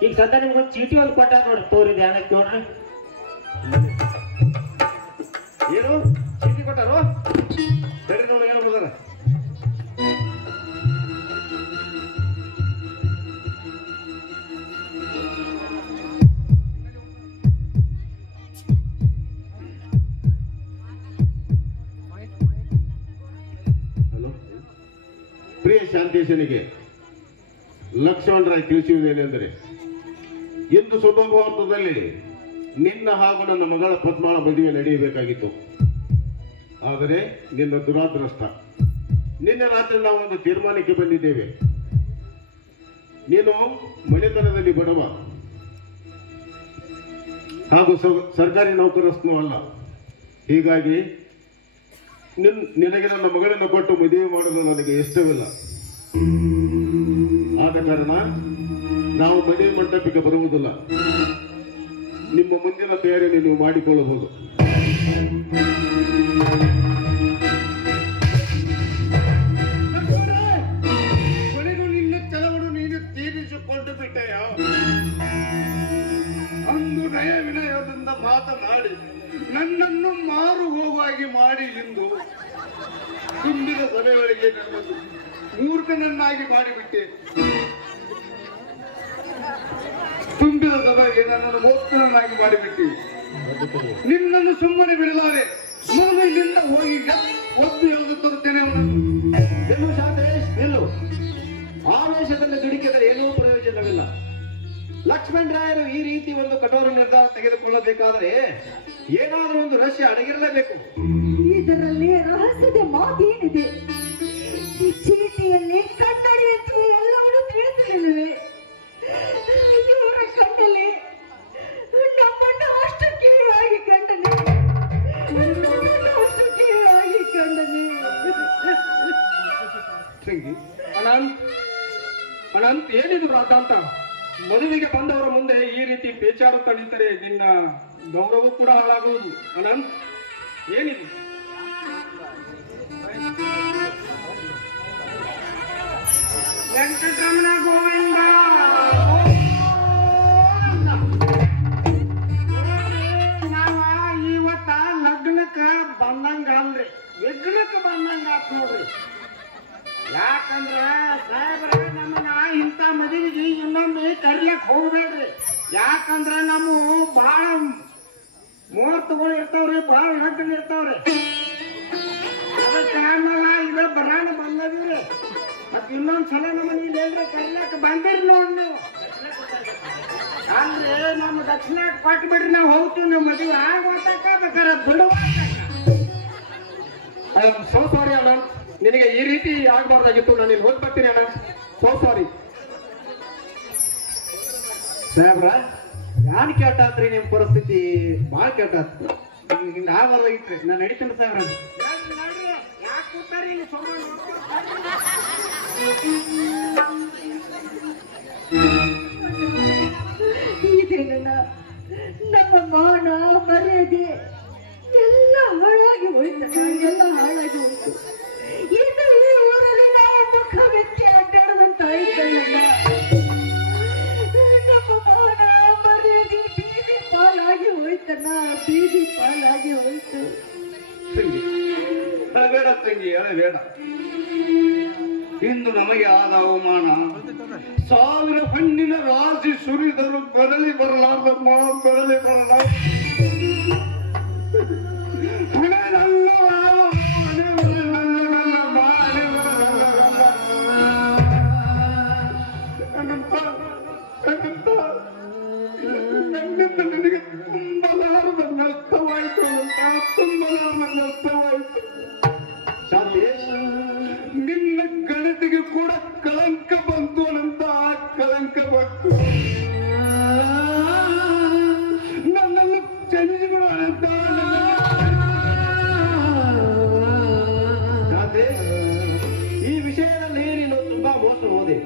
ಈಗ ಸದ್ಯ ನಿಮ್ಗೊಂದು ಚೀಟಿ ಒಂದು ಕೊಟ್ಟಾರ ನೋಡಿ, ತೋರಿದೆ ಅನ್ನಕ್ ನೋಡ್ರಿ. ಏನು ಚೀಟಿ ಕೊಟ್ಟಾರೋ? ಸರಿ, ನೋಡಿ ಏನು ಬರ್ದಾರ. ಹಲೋ, ಪ್ರಿಯ ಶಾಂತೇಶನಿಗೆ ಲಕ್ಷ್ಮಣ್ ರಾಯ್ ತಿಳಿಸುವುದೇನೆಂದರೆ, ಇಂದು ಶುಭಮುಹೂರ್ತದಲ್ಲಿ ನಿನ್ನ ಹಾಗೂ ನನ್ನ ಮಗಳ ಪದ್ಮಾಳ ಮದುವೆ ನಡೆಯಬೇಕಾಗಿತ್ತು. ಆದರೆ ನಿನ್ನ ದುರಾದೃಷ್ಟ, ನಿನ್ನೆ ರಾತ್ರಿ ನಾವು ಒಂದು ತೀರ್ಮಾನಕ್ಕೆ ಬಂದಿದ್ದೇವೆ. ನೀನು ಮನೆತನದಲ್ಲಿ ಬಡವ ಹಾಗೂ ಸರ್ಕಾರಿ ನೌಕರಸ್ಥನೂ ಅಲ್ಲ. ಹೀಗಾಗಿ ನಿನಗೆ ನನ್ನ ಮಗಳನ್ನು ಕೊಟ್ಟು ಮದುವೆ ಮಾಡಲು ನನಗೆ ಇಷ್ಟವಿಲ್ಲ. ಆದ ಕಾರಣ ನಾವು ಮದುವೆ ಮಂಟಪಕ್ಕೆ ಬರುವುದಿಲ್ಲ. ನಿಮ್ಮ ಮುಂದಿನ ತಯಾರಿ ನೀವು ಮಾಡಿಕೊಳ್ಳಬಹುದು. ಕೊನೆಗೂ ನಿನ್ನ ತಲವನ್ನು ನೀನು ತೀರಿಸು ಮಾತನಾಡಿ ನನ್ನನ್ನು ಮಾರು ಹೋಗುವಾಗಿ ಮಾಡಿ ಇಂದು ತುಂಬಿದ ಸಭೆಗಳಿಗೆ ನನ್ನನ್ನು ಮೂರ್ಖನನ್ನಾಗಿ ಮಾಡಿಬಿಟ್ಟೆ. ತುಂಬಿದ ಸಭೆಗೆ ನನ್ನನ್ನು ಮೂರ್ಖನನ್ನಾಗಿ ಮಾಡಿಬಿಟ್ಟೆ. ನಿನ್ನನ್ನು ಸುಮ್ಮನೆ ಬಿಡಲಾರೆ. ಮೊದಲು ಇಲ್ಲಿಂದ ಹೋಗಿ ಒತ್ತು ಎಳೆದು ತರುತ್ತೇನೆ ಅವನನ್ನು. ನಿಲ್ಲು ಶಾಂತೇಶ್, ನಿಲ್ಲು. ಆವೇಶದಲ್ಲಿ ದುಡಿಕಿದರೆ ಏನೂ ಪ್ರಯೋಜನವಿಲ್ಲ. ಲಕ್ಷ್ಮಣ್ ರಾಯರು ಈ ರೀತಿ ಒಂದು ಕಠೋರ ನಿರ್ಧಾರ ತೆಗೆದುಕೊಳ್ಳಬೇಕಾದರೆ ಏನಾದರೂ ಒಂದು ರಹಸ್ಯ ಅಡಗಿರಲೇಬೇಕು. ಇದರಲ್ಲಿ ರಹಸ್ಯದ ಮಾತೇನಿದೆ? ಈ ಚೀಟಿಯಲ್ಲಿ ಕನ್ನಡಿಯಂತೆ ಎಲ್ಲವನ್ನೂ ತಿಳಿಸಲಿಲ್ಲವೇ? ಇವರ ಕಣ್ಣಲ್ಲಿ ನಮ್ಮನ್ನು ಅಷ್ಟು ಕೀಳಾಗಿ ಕಂಡನೆ, ಅಷ್ಟು ಕೀಳಾಗಿ ಕಂಡನೆ. ತಂಗಿ, ಅನಂತ್ ಏನಿದು ಅಂತ ಮದುವೆಗೆ ಬಂದವರ ಮುಂದೆ ಈ ರೀತಿ ಪೇಚಾಡುತ್ತಾ ನಿಂತರೆ ನಿನ್ನ ಗೌರವ ಕೂಡ ಹಾಳಾಗುವುದು. ಅನಂತ್ ಏನಿದು? ವೆಂಕಟರಮಣ ಗೋವಿಂದ. ನಾವ ಇವತ್ತ ಲಗ್ನಕ್ಕ ಬಂದಂಗ ಅಲ್ರಿ, ಯಜ್ಞಕ್ಕೆ ಬಂದಂಗ ಆತ್ ನೋಡ್ರಿ. ಯಾಕಂದ್ರ ಸಾಹೇಬ್ರ ನಮ್ಮನ್ನ ಇಂಥ ಮದುವೆಗೆ ಇನ್ನೊಮ್ಮೆ ಕರಿಯಕ್ ಹೋಗ್ಬೇಡ್ರಿ. ಯಾಕಂದ್ರ ನಮ್ಮ ಬಹಳ ಮುಹೂರ್ತಗಳು ಇರ್ತಾವ್ರಿ, ಬಹಳ ಲಗ್ನ ಇರ್ತಾವ್ರಿ. ಅದಕ್ಕೆ ಇದ ಬರಾಣ ಬಂದದ್ರಿ. ಮತ್ ಇನ್ನೊಂದ್ಸಲ ನಮ್ಮನ್ನ ಇಲ್ಲಿ ಕರಿಯಕ್ ಬಂದಿರಿ ನೋಡ್ ನೀವು. ಅಂದ್ರೆ ನಮ್ಮ ದಕ್ಷಿಣ ಕೊಟ್ಟು ಬಿಡ್ರಿ, ನಾವು ಹೋಗ್ತೀವಿ. ನಮ್ಮ ಮದುವೆ ಬೇಕಾರೆ ಬಿಡುವ. I am so sorry Anant, ನಿನಗೆ ಈ ರೀತಿ ಆಗ್ಬಾರ್ದಾಗಿತ್ತು. ನಾನು ಇಲ್ಲಿ ಹೋಗಿ ಬರ್ತೀನಿ ಅಣ್ಣ. So sorry. ಸಾಹೇಬ್ರ, ಯಾನ್ ಕೆಟ್ಟಾತ್ರಿ ನಿಮ್ ಪರಿಸ್ಥಿತಿ? ಭಾಳ ಕೆಟ್ಟಾತ್ರಿ. ಹಿಂಗ ಆಗಬಾರ್ದಾಗಿತ್ರಿ. ನಾನು ನಡೀತೇನೆ ಸಾಹೇಬ್ರ. ನೋಡ್ರಿ ಯಾಕೆ ಕೂತಾರಿ ಇಲ್ಲಿ ಸುಮ್ಮನೆ ಇದೇನಣ್ಣ, ನಮ್ಮ ಮಾನ ಮರ್ಯಾದೆ ಎಲ್ಲ ಹಾಳಾಗಿ ಹೋಯ್ತಣ್ಣ, ಎಲ್ಲ ಹಾಳಾಗಿ ಹೋಯ್ತು. ಇನ್ನು ಈ ಊರಲ್ಲಿ ನಾವು ಮುಖ ವ್ಯಕ್ತಿ ಅಡ್ಡಾಡದಂತ ಆಯ್ತಲ್ಲ. ನಮ್ಮ ಮಾನ ಮರ್ಯಾದೆ ಬೀದಿ ಪಾಲಾಗಿ ಹೋಯ್ತಣ್ಣ, ಬೀದಿ ಪಾಲಾಗಿ ಹೋಯ್ತು. ತಂಗಿ, ಅಳಬೇಡ ತಂಗಿ, ಅಳಬೇಡ. ಇಂದು ನಮಗೆ ಆದ ಅವಮಾನ 1000 ಹಣ್ಣಿನ ರಾಶಿ ಸುರಿದರು ಬದಲಿ ಬರಲಾರ್ದಮ್ಮ, ಬದಲಿ ಬರಲಾರ್ದ. ನನಗೆ ತುಂಬಲಾರದ ನಷ್ಟವಾಯಿತು, ತುಂಬಲಾರದ ನಷ್ಟವಾಯಿತು. ಶಾಂತೇಶ್, ನಿನ್ನ ಗಣತಿಗೆ ಕೂಡ ಕಳಂಕ ಬಂತು ಅನಂತ, ಕಳಂಕ ಬಂತು. ನನ್ನನ್ನು ಕ್ಷಮಿಸಿಬಿಡು ಅನಂತ. ಶಾಂತೇಶ್, ಈ ವಿಷಯದಲ್ಲಿ ನೀನು ತುಂಬಾ ಮೋಸ ಹೋದೆ.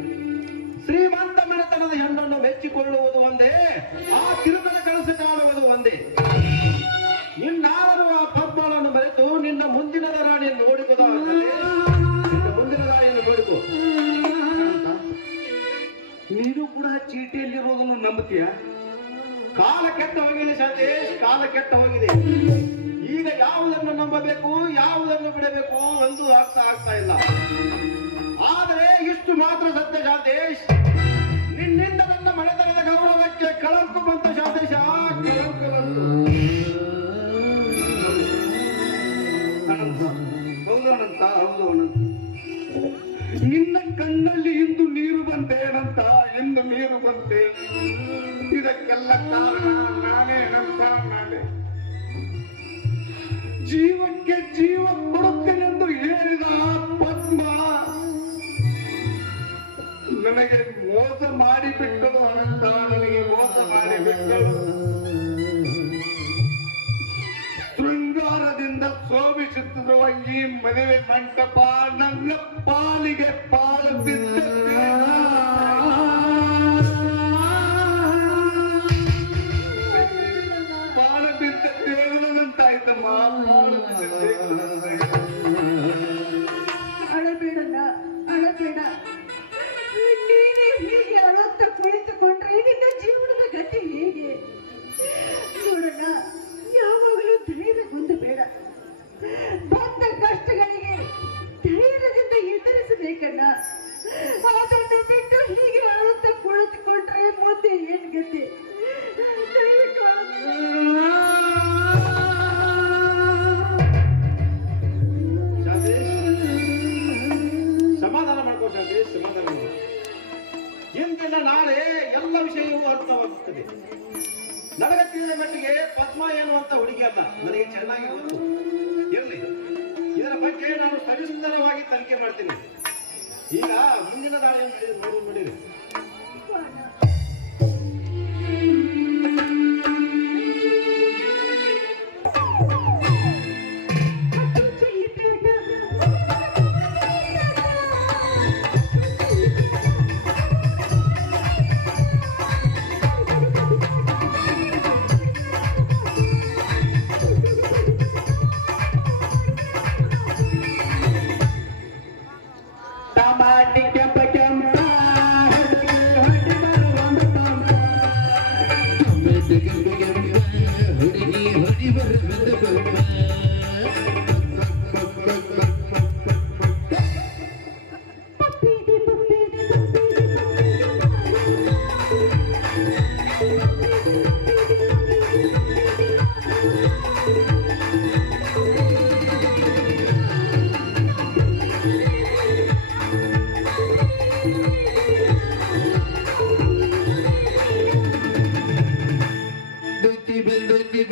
ಶ್ರೀಮಂತ ಮನೆತನದ ಹೆಣ್ಣನ್ನು ಮೆಚ್ಚಿಕೊಳ್ಳುವುದು ಒಂದೇ, ಆ ತಿರುಗನ ಕೆಲಸ ಕಾಣುವುದು ಒಂದೇ. ಇನ್ನಾದರೂ ಆ ಪದ್ಮಗಳನ್ನು ಮರೆತು ನಿನ್ನ ಮುಂದಿನ ರಾಣಿಯನ್ನು ನೋಡಿಕೋದಾಗಲೇ, ನಿನ್ನ ಮುಂದಿನ ರಾಣಿಯನ್ನು ನೋಡಿಕೋ. ನೀನು ಕೂಡ ಚೀಟಿಯಲ್ಲಿರೋದನ್ನು ನಂಬುತ್ತೀಯ? ಕಾಲ ಕೆಟ್ಟ ಹೋಗಿದೆ ಶಾಂತೇಶ್, ಕಾಲ ಕೆಟ್ಟ ಹೋಗಿದೆ. ಈಗ ಯಾವುದನ್ನು ನಂಬಬೇಕು, ಯಾವುದನ್ನು ಬಿಡಬೇಕು ಒಂದು ಆಗ್ತಾ ಇಲ್ಲ. ಆದರೆ ಇಷ್ಟು ಮಾತ್ರ ಸತ್ಯ ಶಾಂತೇಶ್, ನಿನ್ನಿಂದ ನನ್ನ ಮನೆತನದ ಗೌರವಕ್ಕೆ ಕಳಂಕ ಬಂತ ಶಾಂತೇಶ, ಕಳಂಕ ಬಂತು. ಅನಂತ, ಹೌದು ಅನಂತ, ಹೌದು ಅನಂತ. ನಿನ್ನ ಕಣ್ಣಲ್ಲಿ ಇಂದು ನೀರು ಬಂತೆ ಅನಂತ, ಇಂದು ನೀರು ಬಂತೆ. ಇದಕ್ಕೆಲ್ಲ ಕಾರಣ ನಾನೇ ಅನಂತ, ನಾನೇ. ಜೀವಕ್ಕೆ ಜೀವ ಕೊಡುತ್ತೇನೆಂದು ಹೇಳಿದ ಪದ್ಮ ನನಗೆ ಮೋಸ ಮಾಡಿಬಿಟ್ಟಳು ಅನಂತ, ನನಗೆ ಮೋಸ ಮಾಡಿಬಿಟ್ಟಳು. ಶೃಂಗಾರದಿಂದ ಶೋಭಿಸುತ್ತಿರುವ ಈ ಮದುವೆ ಮಂಟಪ ನನ್ನ ಪಾಲಿಗೆ ಪಾಲು ಬಿದ್ದ ಪಾಲು ಬಿದ್ದ ದೇವರಂತಾಯ್ತಮ್ಮ, ಪಾಲು ಬಿದ್ದ ದೇವರಂತಾಯ್ತು. ಅಳಬೇಡಣ್ಣ, ಅಳಬೇಡ. ನೀನೇ ಹೀಗೆ ಅಳುತ್ತಾ ಕುಳಿತುಕೊಂಡ್ರೆ ನಿನ್ನ ಜೀವನದ ಗತಿ ಹೇಗೆ? ನೋಡಣ್ಣ, ಅದನ್ನು ಬಿಟ್ಟು ಹೀಗೆ ಅಳುತ್ತಾ ಕುಳಿತುಕೊಂಡ್ರೆ ಮತ್ತೆ ಏನ್ ಗತಿ? ದಯವಿಟ್ಟು ಸಮಾಧಾನ ಮಾಡ್ಕೋ ಶಾಂತಿ, ಸಮಾಧಾನ ಮಾಡು. ಇಂದಿನ ನಾಳೆ ಎಲ್ಲ ವಿಷಯವೂ ಅರ್ಥವಾಗುತ್ತದೆ. ನನಗೆ ತಿಳಿದ ಮಟ್ಟಿಗೆ ಪದ್ಮ ಎನ್ನುವಂತ ಹುಡುಗಿ ಅಲ್ಲ, ನನಗೆ ಚೆನ್ನಾಗಿ ಗೊತ್ತು. ಇರಲಿ, ಇದರ ಬಗ್ಗೆ ನಾನು ಸವಿಸ್ತರವಾಗಿ ತನಿಖೆ ಮಾಡ್ತೀನಿ. ಈಗ ಮುಂದಿನ ನಾಳೆ ನೋಡಿರಿ. ಟಮಾಟಿ ಕೆಂಪ ಕೆಂಪ ಹೊಡಿ ಬರುವಂತ ಹುಡುಗಿ ಹೊಡಿ ಬರುವಂತ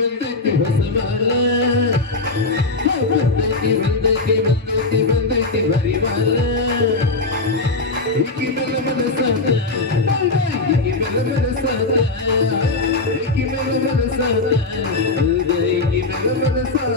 ಬಂದೈತಿ ಹೊಸ ಮಾಲ ಬಂದೈತಿ ಬರಿ ಮಾಲ ಈಕಿ ಮೇಲೆ ಮನಸಾದ ಈಕಿ ಮೇಲೆ ಮನಸಾದ ಈಕಿ ಮೇಲೆ ಮನಸಾದ ಈಕಿ ಮೇಲೆ ಮನಸಾದ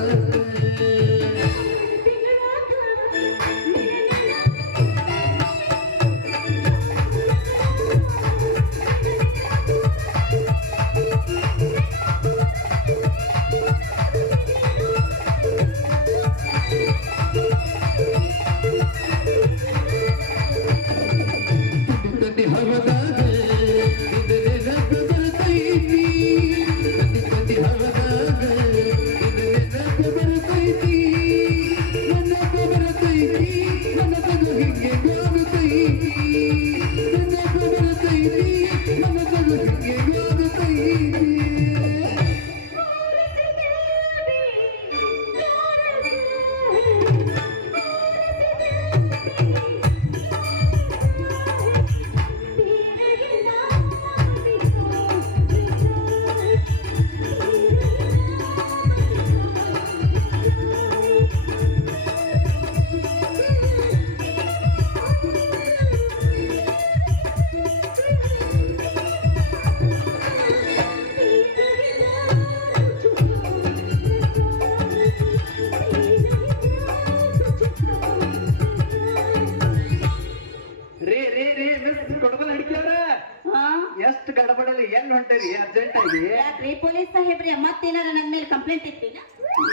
ಎಷ್ಟು ಗಡಬಡಲಿ ಎಲ್ಲಿ ಹೊಂಟರಿ ಅರ್ಜೆಂಟ್ ಆಗಿ? ಯಾಕ್ರಿ ಪೊಲೀಸ್ ಸಾಹೇಬ್ರಿ ಮತ್ತೇನಾರ ನನ್ನ ಮೇಲೆ ಕಂಪ್ಲೇಂಟ್ ಇಟ್ಟಿನ?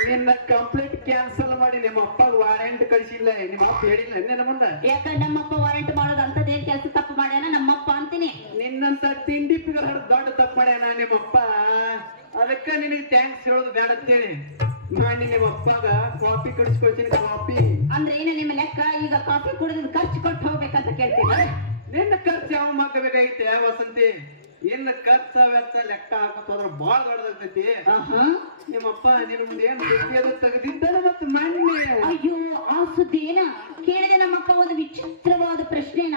ನಿನ್ನ ಕಂಪ್ಲೇಂಟ್ ಕ್ಯಾನ್ಸಲ್ ಮಾಡಿ ನಿಮ್ಮ ಅಪ್ಪಗೆ ವಾರೆಂಟ್ ಕಳಿಸಿಲ್ಲ. ನಿಮ್ಮ ಅಪ್ಪ ಹೇಳಿಲ್ಲ ನಿನ್ನ ಮುಂದೆ? ಯಾಕಂದ್ರೆ ನಮ್ಮಪ್ಪ ವಾರಂಟ್ ಮಾಡೋದು ಅಂತದೇನ್ ಕೆಲಸ ತಪ್ಪು ಮಾಡ್ಯಾನ ನಮ್ಮಪ್ಪ ಅಂತೀನಿ. ನಿನ್ನಂತ ತಿಂಡಿ ಪಿಗರ್ ಹೊಡೆದು ದೊಡ್ಡ ತಪ್ಪು ಮಾಡ್ಯಾನ ನಿಮ್ಮಪ್ಪ. ಅದಕ್ಕ ನಿನಗೆ ಥ್ಯಾಂಕ್ಸ್ ಹೇಳೋದು ಬೇಡ ಅಂತೇಳಿ ಮಾಡಿ ನಿಮ್ಮ ಅಪ್ಪಗ ಕಾಫಿ ಕಡಿಸ್ಕೊಳ್ತೀನಿ. ಕಾಫಿ ಅಂದ್ರೆ ಏನ ನಿಮ್ಮ ಲೆಕ್ಕ? ಈಗ ಕಾಫಿ ಕುಡಿದ್ ಖರ್ಚು ಕೊಟ್ಟು ಹೋಗ್ಬೇಕಂತ ಕೇಳ್ತೀರ? ನಿನ್ನ ಖರ್ಚು ಯಾವ ಮಾಡ್ಕೋಬೇಕಾಗೈತೆ ವಸಂತಿ? ಇನ್ನು ಖರ್ಚ ವೆಚ್ಚ ಲೆಕ್ಕ ಹಾಕತ್ ಹೋದ್ರ ಬಾಳ ದೊಡ್ಡದಾಗ್ತೈತಿ. ನಿಮ್ಮಪ್ಪ ನಿನ್ ಮುಂದೆ ಏನ್ ಸುದ್ದಿ ಅದು ತೆಗೆದಿದ್ದಾನ ಮತ್ತೆ ಮೊನ್ನೆ. ಅಯ್ಯೋ ಆ ಸುದ್ದಿ ಏನ ಕೇಳಿದೆ ನಮ್ಮಪ್ಪ ಒಂದು ವಿಚಿತ್ರವಾದ ಪ್ರಶ್ನೆನ.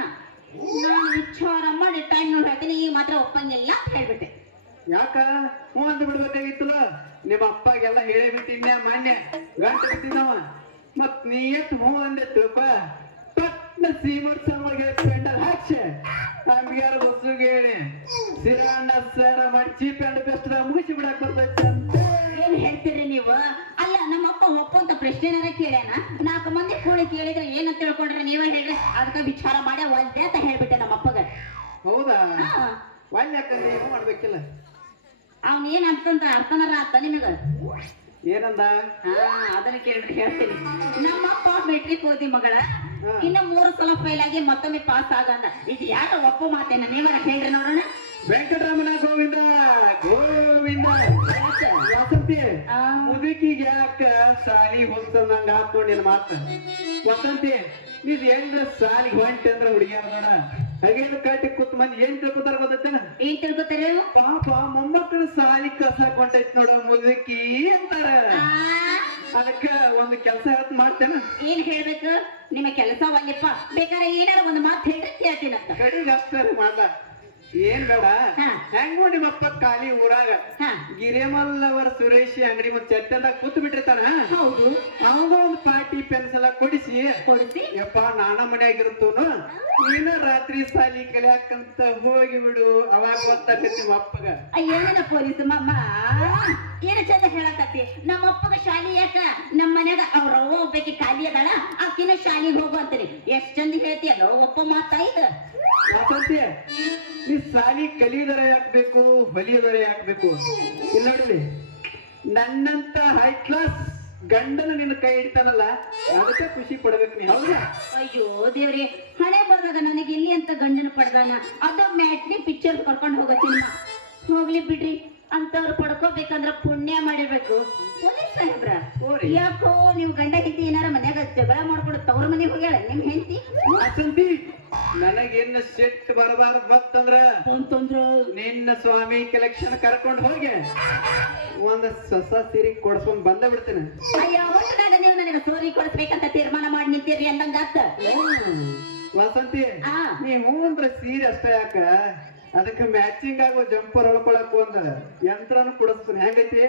ನಾನು ವಿಚಾರ ಮಾಡಿ ಟೈಮ್ ನೋಡಿ ಹೇಳ್ತೀನಿ, ಈ ಮಾತ್ರ ಒಪ್ಪಂಗಿಲ್ಲ ಅಂತ ಹೇಳ್ಬಿಟ್ಟೆ. ಯಾಕ ಹ್ಞೂ ಅಂತ ಬಿಡ್ಬೇಕಾಗಿತ್ತಲ್ಲ? ನಿಮ್ಮ ಅಪ್ಪಗೆಲ್ಲ ಹೇಳಿಬಿಟ್ಟಿನ್ಯ ಮೊನ್ನೆ ಗಂಟೆ ಬಿಟ್ಟಿದ್ದವ. ಮತ್ ನೀ ಎಷ್ಟು ಹ್ಞೂ ಅಂದೆ ತಿಳ್ಪ ಪಟ್ನ ಸೀಮರ್ ಸಮಾಗೆ ಪೆಂಡಲ್ ಹಾಕ್ಸೆ ನಮ್ಗ್ಯಾರ ಬಸ್ಸುಗೆ ಹೇಳಿ ಸಿರಾಣ ಸರ ಮಾಡಿ ಚೀಪ್ ಅಂಡ್ ಬೆಸ್ಟ್ ಮುಗಿಸಿ ಬಿಡಕ್ ಬರ್ತೈತೆ ಅಂತ. ಏನ್ ಹೇಳ್ತೀರಿ ನೀವು? ಅಲ್ಲ ನಮ್ಮಪ್ಪ ಒಪ್ಪಂತ ಪ್ರಶ್ನೆನಾರ ಕೇಳ್ಯಾನ. 4 ಮಂದಿ ಕೂಡಿ ಕೇಳಿದ್ರೆ ಏನಂತ ತಿಳ್ಕೊಂಡ್ರೆ ನೀವೇ ಹೇಳ್ರಿ. ಅದಕ್ಕ ವಿಚಾರ ಮಾಡಿ ಒಲ್ದೆ ಅಂತ ಹೇಳ್ಬಿಟ್ಟೆ ನಮ್ಮಪ್ಪಗ. ಹೌದಾ? ಒಳ್ಳೆಕಂದ್ರೆ ಏನು ಮಾಡ್ಬೇಕಿಲ್ಲ. ಅವ್ನ ಏನ್ ಅಂತಂದ್ರ ಅರ್ಥನಾರ ಆತ ನಿಮಗ? ಏನಂದ? ಅದನ್ನ ಕೇಳ್ರಿ ಹೇಳ್ತೀನಿ. ನಮ್ಮಪ್ಪ ಮೆಟ್ರಿಕ್ ಓದಿ ಮಗಳ ಇನ್ನ 3 ಸಲ ಫೇಲ್ ಆಗಿ ಮತ್ತೊಮ್ಮೆ ಪಾಸ್ ಆಗಂದ. ಇದು ಯಾಕ ಒಪ್ಪು ಮಾತೇನ ನೀವರ ಹೇಳ್ರಿ ನೋಡೋಣ. ವೆಂಕಟರಮಣ ಗೋವಿಂದ ಗೋವಿಂದ ವಸಂತಿ ಆ. ಮುದುಕಿಗೆ ಯಾಕ ಸಾಲಿಗೆ ಹೋಗ್ತಂದಂಗ ಹಾಕೊಂಡಿನ ಮಾತ ವಸಂತಿ ನೀವ್ ಏನ್ರ ಸಾಲಿಗೆ ಹೊಂಟಿ ಅಂದ್ರ ಹುಡುಗಿಯಾರ ನೋಡ ಹಾಗೇನು ಕಟ್ಟಿ ಕೂತ್ ಮಂದಿ ಏನ್ ತಿಳ್ಕೊತಾರ ಗೊತ್ತೇನ ಏನ್ ತಿಳ್ಕೊತಾರೆ ಪಾಪ ಮೊಮ್ಮಕ್ಕಳು ಸಾಲಿ ಕಸಾಕ್ ಹೊಂಟೈತ್ ನೋಡ ಮುದುಕಿ ಅಂತಾರ ಅದಕ್ಕ ಒಂದು ಕೆಲಸ ಹೇಳ್ತ ಮಾಡ್ತೇನ ಏನ್ ಹೇಳ್ಬೇಕು ನಿಮ್ಮ ಕೆಲಸ ಒಂದಪ್ಪ ಬೇಕಾದ್ರೆ ಏನಾರ ಒಂದು ಮಾತು ಹೇಳ್ರಿ ಕೇಳ್ತೀನಂತ ಕಡೆಗೆ ಅಷ್ಟಾರ ಮಾಡ್ಲ ಏನ್ ಬೇಡ ಹಾ. ಹೆಂಗೋ ನಿಮ್ಮಪ್ಪ ಖಾಲಿ ಊರಾಗ ಹಾ ಗಿರಿಮಲ್ಲವರ ಸುರೇಶಿ ಅಂಗಡಿ ಮುಂದೆ ಚಟ್ಟಂದಾಗ ಕೂತ್ ಬಿಟ್ಟಿರ್ತಾನ ಹೌದು ಅವಂಗ ಒಂದು ಪಾಟಿ ಪೆನ್ಸಿಲ್ ಕೊಡಿಸಿ ಕೊಡಿಸಿ ಯಪ್ಪ ನಾನ ಮನ್ಯಾಗಿರುತ್ತೋನು ನೀನ ರಾತ್ರಿ ಸಾಲಿ ಕಲಿಯಾಕಂತ ಹೋಗಿ ಬಿಡು ಅವಾಗ ಗೊತ್ತಾಗತ್ತೆ ನಿಮ್ಮ ಅಪ್ಪಗ ಏನೇನ ಪೊಲೀಸ್ ಮಮ್ಮ ಏನ ಚಂದ ಹೇಳಕತ್ತಿ ನಮ್ಮ ಅಪ್ಪಗ ಶಾಲಿ ಯಾಕ ನಮ್ಮ ಮನ್ಯಾಗ ಅವ್ರ ಅವ್ವ ಒಬ್ಬಾಕಿ ಖಾಲಿ ಅದಾಳ ಆಕಿನ ಶಾಲಿಗೆ ಹೋಗು ಅಂತೀನಿ ಎಷ್ಟ್ ಚಂದ ಹೇಳ್ತೀಯಲ್ಲ ಒಪ್ಪ ಮಾತಾಯ್ತು ಯಾಕಂತೆ ನೀ ಸಾಲಿ ಕಲಿಯೋದರ ಯಾಕಬೇಕು ಹೊಲಿಯೋದರ ಯಾಕಬೇಕು ಇಲ್ಲ ನೋಡ್ರಿ ನನ್ನಂತ ಹೈ ಕ್ಲಾಸ್ ಗಂಡನ ನಿನ್ನ ಕೈ ಹಿಡಿತಾನಲ್ಲ ಅದಕ್ಕೆ ಖುಷಿ ಪಡ್ಬೇಕು ನೀ ಹೌದಾ ಅಯ್ಯೋ ದೇವ್ರಿ ಹಣೆ ಬರ್ದಾಗ ನನಗೆ ಇಲ್ಲಿ ಅಂತ ಗಂಡನ ಪಡ್ದಾನ ಅದ ಮ್ಯಾಟ್ನಿ ಪಿಕ್ಚರ್ ಕರ್ಕೊಂಡು ಹೋಗೋ ಸಿನಿಮಾ ಹೋಗ್ಲಿ ಬಿಡ್ರಿ ಅಂತವ್ರು ಪಡ್ಕೋಬೇಕಂದ್ರ ಪುಣ್ಯ ಮಾಡಿರ್ಬೇಕು ಪೊಲೀಸ್ ಸಾಹೇಬ್ರ ಹೋರಿ. ಯಾಕೋ ನೀವು ಗಂಡ ಹೆಂಡತಿ ಏನಾರ ಮನ್ಯಾಗ ಜಗಳ ಮಾಡ್ಕೊಂಡು ತವ್ರ ಮನೆಗೆ ಹೋಗ್ಯಾಳ ನಿಮ್ ಹೆಂಡತಿ ವಸಂತಿ ನನಗೇನ ಸೆಟ್ ಬರಬಾರ ಬತ್ತಂದ್ರ ಅಂತಂದ್ರ ನಿನ್ನ ಸ್ವಾಮಿ ಕಲೆಕ್ಷನ್ ಕರ್ಕೊಂಡು ಹೋಗಿ ಒಂದ್ ಹೊಸ ಸೀರೆ ಕೊಡ್ಸ್ಕೊಂಡ್ ಬಂದ ಬಿಡ್ತೇನೆ ಅಯ್ಯ ಒಟ್ಟಿನಾಗ ನೀವು ನನಗೆ ಸೋರಿ ಕೊಡಿಸ್ಬೇಕಂತ ತೀರ್ಮಾನ ಮಾಡಿ ನಿಂತೀರಿ ಅಂದಂಗಾತ ವಸಂತಿ ಆ. ನೀ ಹೂ ಅಂದ್ರ ಸೀರೆ ಅಷ್ಟೇ ಯಾಕ ಅದಕ್ಕೆ ಮ್ಯಾಚಿಂಗ್ ಆಗೋ ಜಂಪರ್ ಹೊಳ್ಕೊಳಕ್ ಒಂದ್ ಯಂತ್ರನು ಕೊಡಿಸ್ತಾನೆ ಹೆಂಗೈತಿ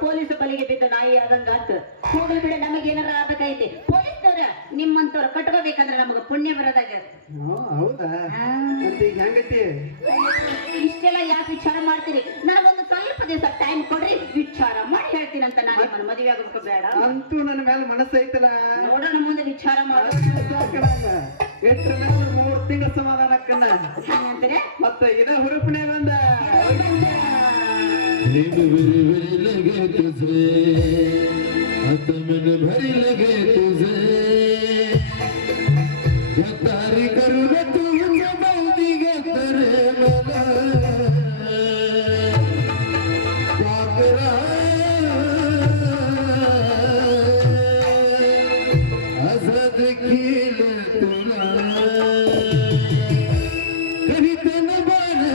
ಪೊಲೀಸ್ ಬಲಿಗೆ ಬಿದ್ದ ನಾಯಿ ಆದಂಗಾತ ಹೋಗ್ಲಿ ಬಿಡ ನಮಗೆ ಏನಾರ ಆಗ್ಬೇಕೈತಿ ಪೊಲೀಸ್ನವ್ರ ನಿಮ್ಮಂತವ್ರ ಕಟ್ಕೋಬೇಕಂದ್ರ ನಮಗ ಪುಣ್ಯ ಬರೋದಾಗ ಹೌದಾ ಮತ್ತೆ ಈಗ ಹೆಂಗೈತಿ ಇಷ್ಟೆಲ್ಲ ಯಾಕೆ ವಿಚಾರ ಮಾಡ್ತೀರಿ ನನಗೊಂದು ಸ್ವಲ್ಪ ದಿವಸ ಟೈಮ್ ಕೊಡ್ರಿ ವಿಚಾರ ಮಾಡಿ ಹೇಳ್ತೀನಿ ಅಂತ ನಾನು ನಿಮ್ಮನ್ನ ಮದುವೆ ಆಗೋದಕ್ಕೆ ಬೇಡ ಅಂತೂ ನನ್ನ ಮೇಲೆ ಮನಸ್ಸು ಐತಲ್ಲ ನೋಡೋಣ ಮುಂದೆ ವಿಚಾರ ಮಾಡೋಣ ಎಷ್ಟ್ರ ಮೇಲೆ 3 ತಿಂಗಳ ಸಮಾಧಾನಕ್ಕನ್ನ ಹಂಗಂತಾರೆ ಮತ್ತ ಇದ ಹುರುಪನೆ ಬಂದ प्रेम भरी भरी लगे तुझे आता मन भरी लगे तुझे या तारी करू रे तू जबानी गे तेरे मला काकरा आजाद खिल तुला करीत न बारे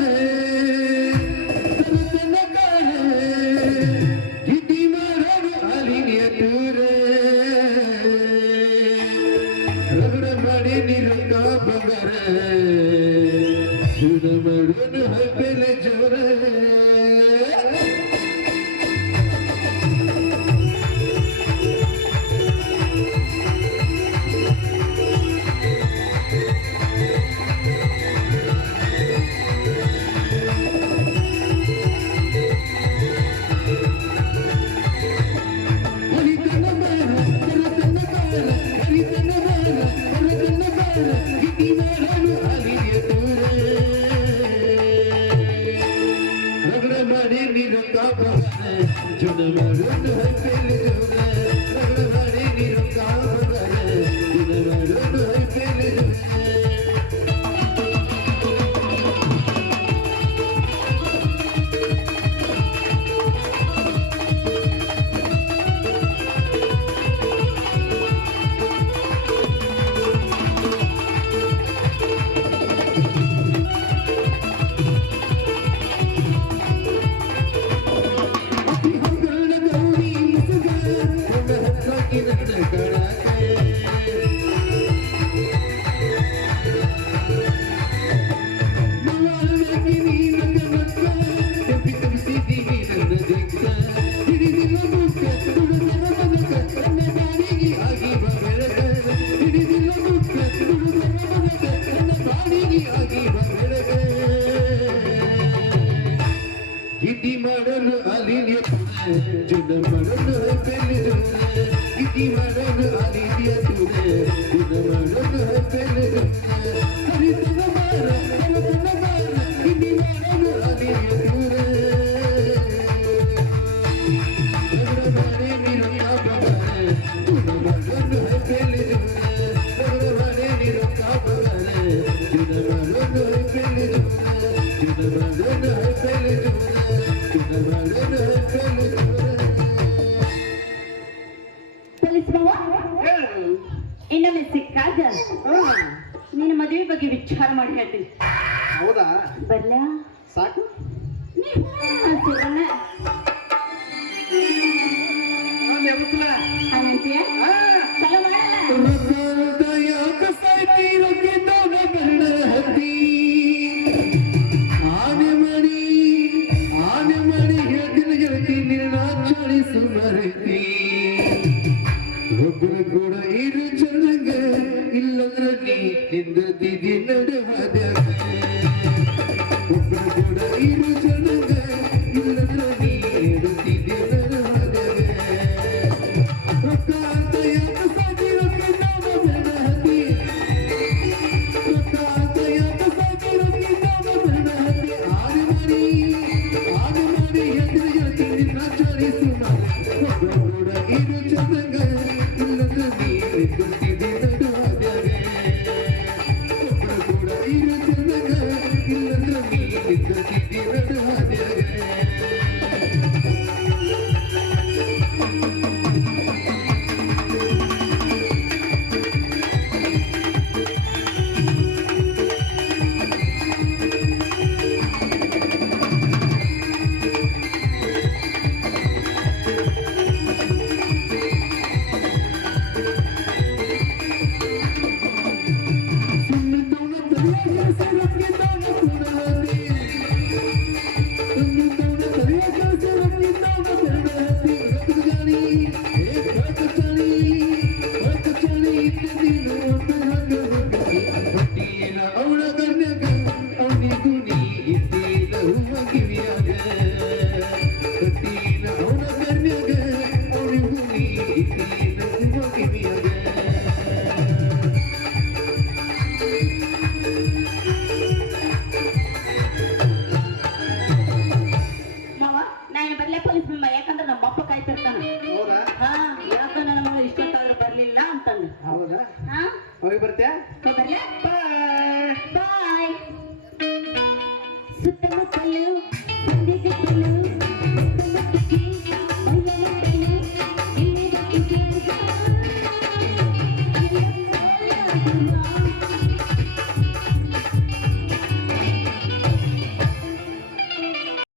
गिटी ಮಾಡಲು ಅಲಿಲಿಯ ಜುನ ಮಾಡಲು ಬೆಲಿದು ಗಿಟಿ ಮಾಡಲು ಅಲಿಲಿಯ ತುನೆ ಜುನ ಮಾಡಲು ಬೆಲಿದು ಹರಿತನ ಮಾರ ಕಲತನ ಮಾರ ಗಿಟಿ ಮಾಡಲು ಅಲಿಲಿಯ ತುನೆ ರಗಡಬಾರೆ ನೀರು ಕಾಬಾರೆ ಜುನ ಮಾಡಲು ಬೆಲಿದು ರಗಡಬಾರೆ ನೀರು ಕಾಬಾರೆ ಜುನ ಮಾಡಲು ಬೆಲಿದು ಪೊಲೀಸ್ ಮಾವ ಹೇಳು. ಇನ್ನೊಮ್ಮೆ ಸಿಕ್ಕಾಗ ಹಾ, ನಿನ್ನ ಮದುವೆ ಬಗ್ಗೆ ವಿಚಾರ ಮಾಡಿ ಹೇಳ್ತೀನಿ. ಹೌದಾ ಬರ್ಲಾ ಸಾಕು. ಶಿವಣ್ಣ ಒಂದ್ ಎಬ್ಬಿಸ್ಲ? ಹಂಗಂತೀಯ ಹಾ, ಚಲೋ ಮಾಡಲ್ಲ. ಒಬ್ಬರ ಕೂಡ ಇರು ಚಂದಂಗ ಇಲ್ಲಂದ್ರ ನೀ ಹಿಂದಿದಿ ನಡುವಾದ್ಯಾಗ ಒಬ್ಬರ ಕೂಡ ಇರು ಚಂದಂಗ ಇಲ್ಲಂದ್ರ ನೀ ಹಿಡುತ್ತಿದ್ದಿ ನಡುವಾದ್ಯಾಗ ರೊಕ್ಕ ಅಂತ ಯಾಕ ಸಾಗಿ ರೊಕ್ಕಿ ನಾಮ ಬೇಡ ಹತ್ತಿ ರೊಕ್ಕ ಅಂತ ಯಾಕ ಸಾಗಿ ರೊಕ್ಕಿ ನಾಮ ಬೇಡ ಹತ್ತಿ ಆನೆ ಮಾಡಿ ಎದುರು ಗೆಳತಿ ನಿನ್ನ ಚಾರಿಸು ಒಬ್ಬರ ಕೂಡ ಇರು ಚಂದಂಗ ಇಲ್ಲಂದ್ರ ನೀ ಹಿಡುತ್ತಿದ್ದಿ ನಡುವಾದ್ಯಾಗ ಒಬ್ಬರ ಕೂಡ ಇರು ಚಂದಂಗ ಇಲ್ಲಂದ್ರ ನೀ ಹಿಡುತ್ತಿದ್ದಿ ನಡುವಾದ್ಯಾಗ ಮಾವ ನಾನು ಬರ್ಲೇ ಪೊಲೀಸ್ ಮೆಂಬ ಯಾಕಂದ್ರೆ ನಮ್ಮ ಅಪ್ಪ ಕಾಯ್ತಿರ್ತಾನ. ಹೌದಾ ಹಾ ಯಾಕ ನನ್ನ ಮಗ ಇಷ್ಟೊತ್ತಾದ್ರೂ ಬರ್ಲಿಲ್ಲ ಅಂತಂದು. ಹೌದಾ ಹಾ ಹೋಗಿ ಬರ್ತೀಯಾ? ಬರ್ಲೇ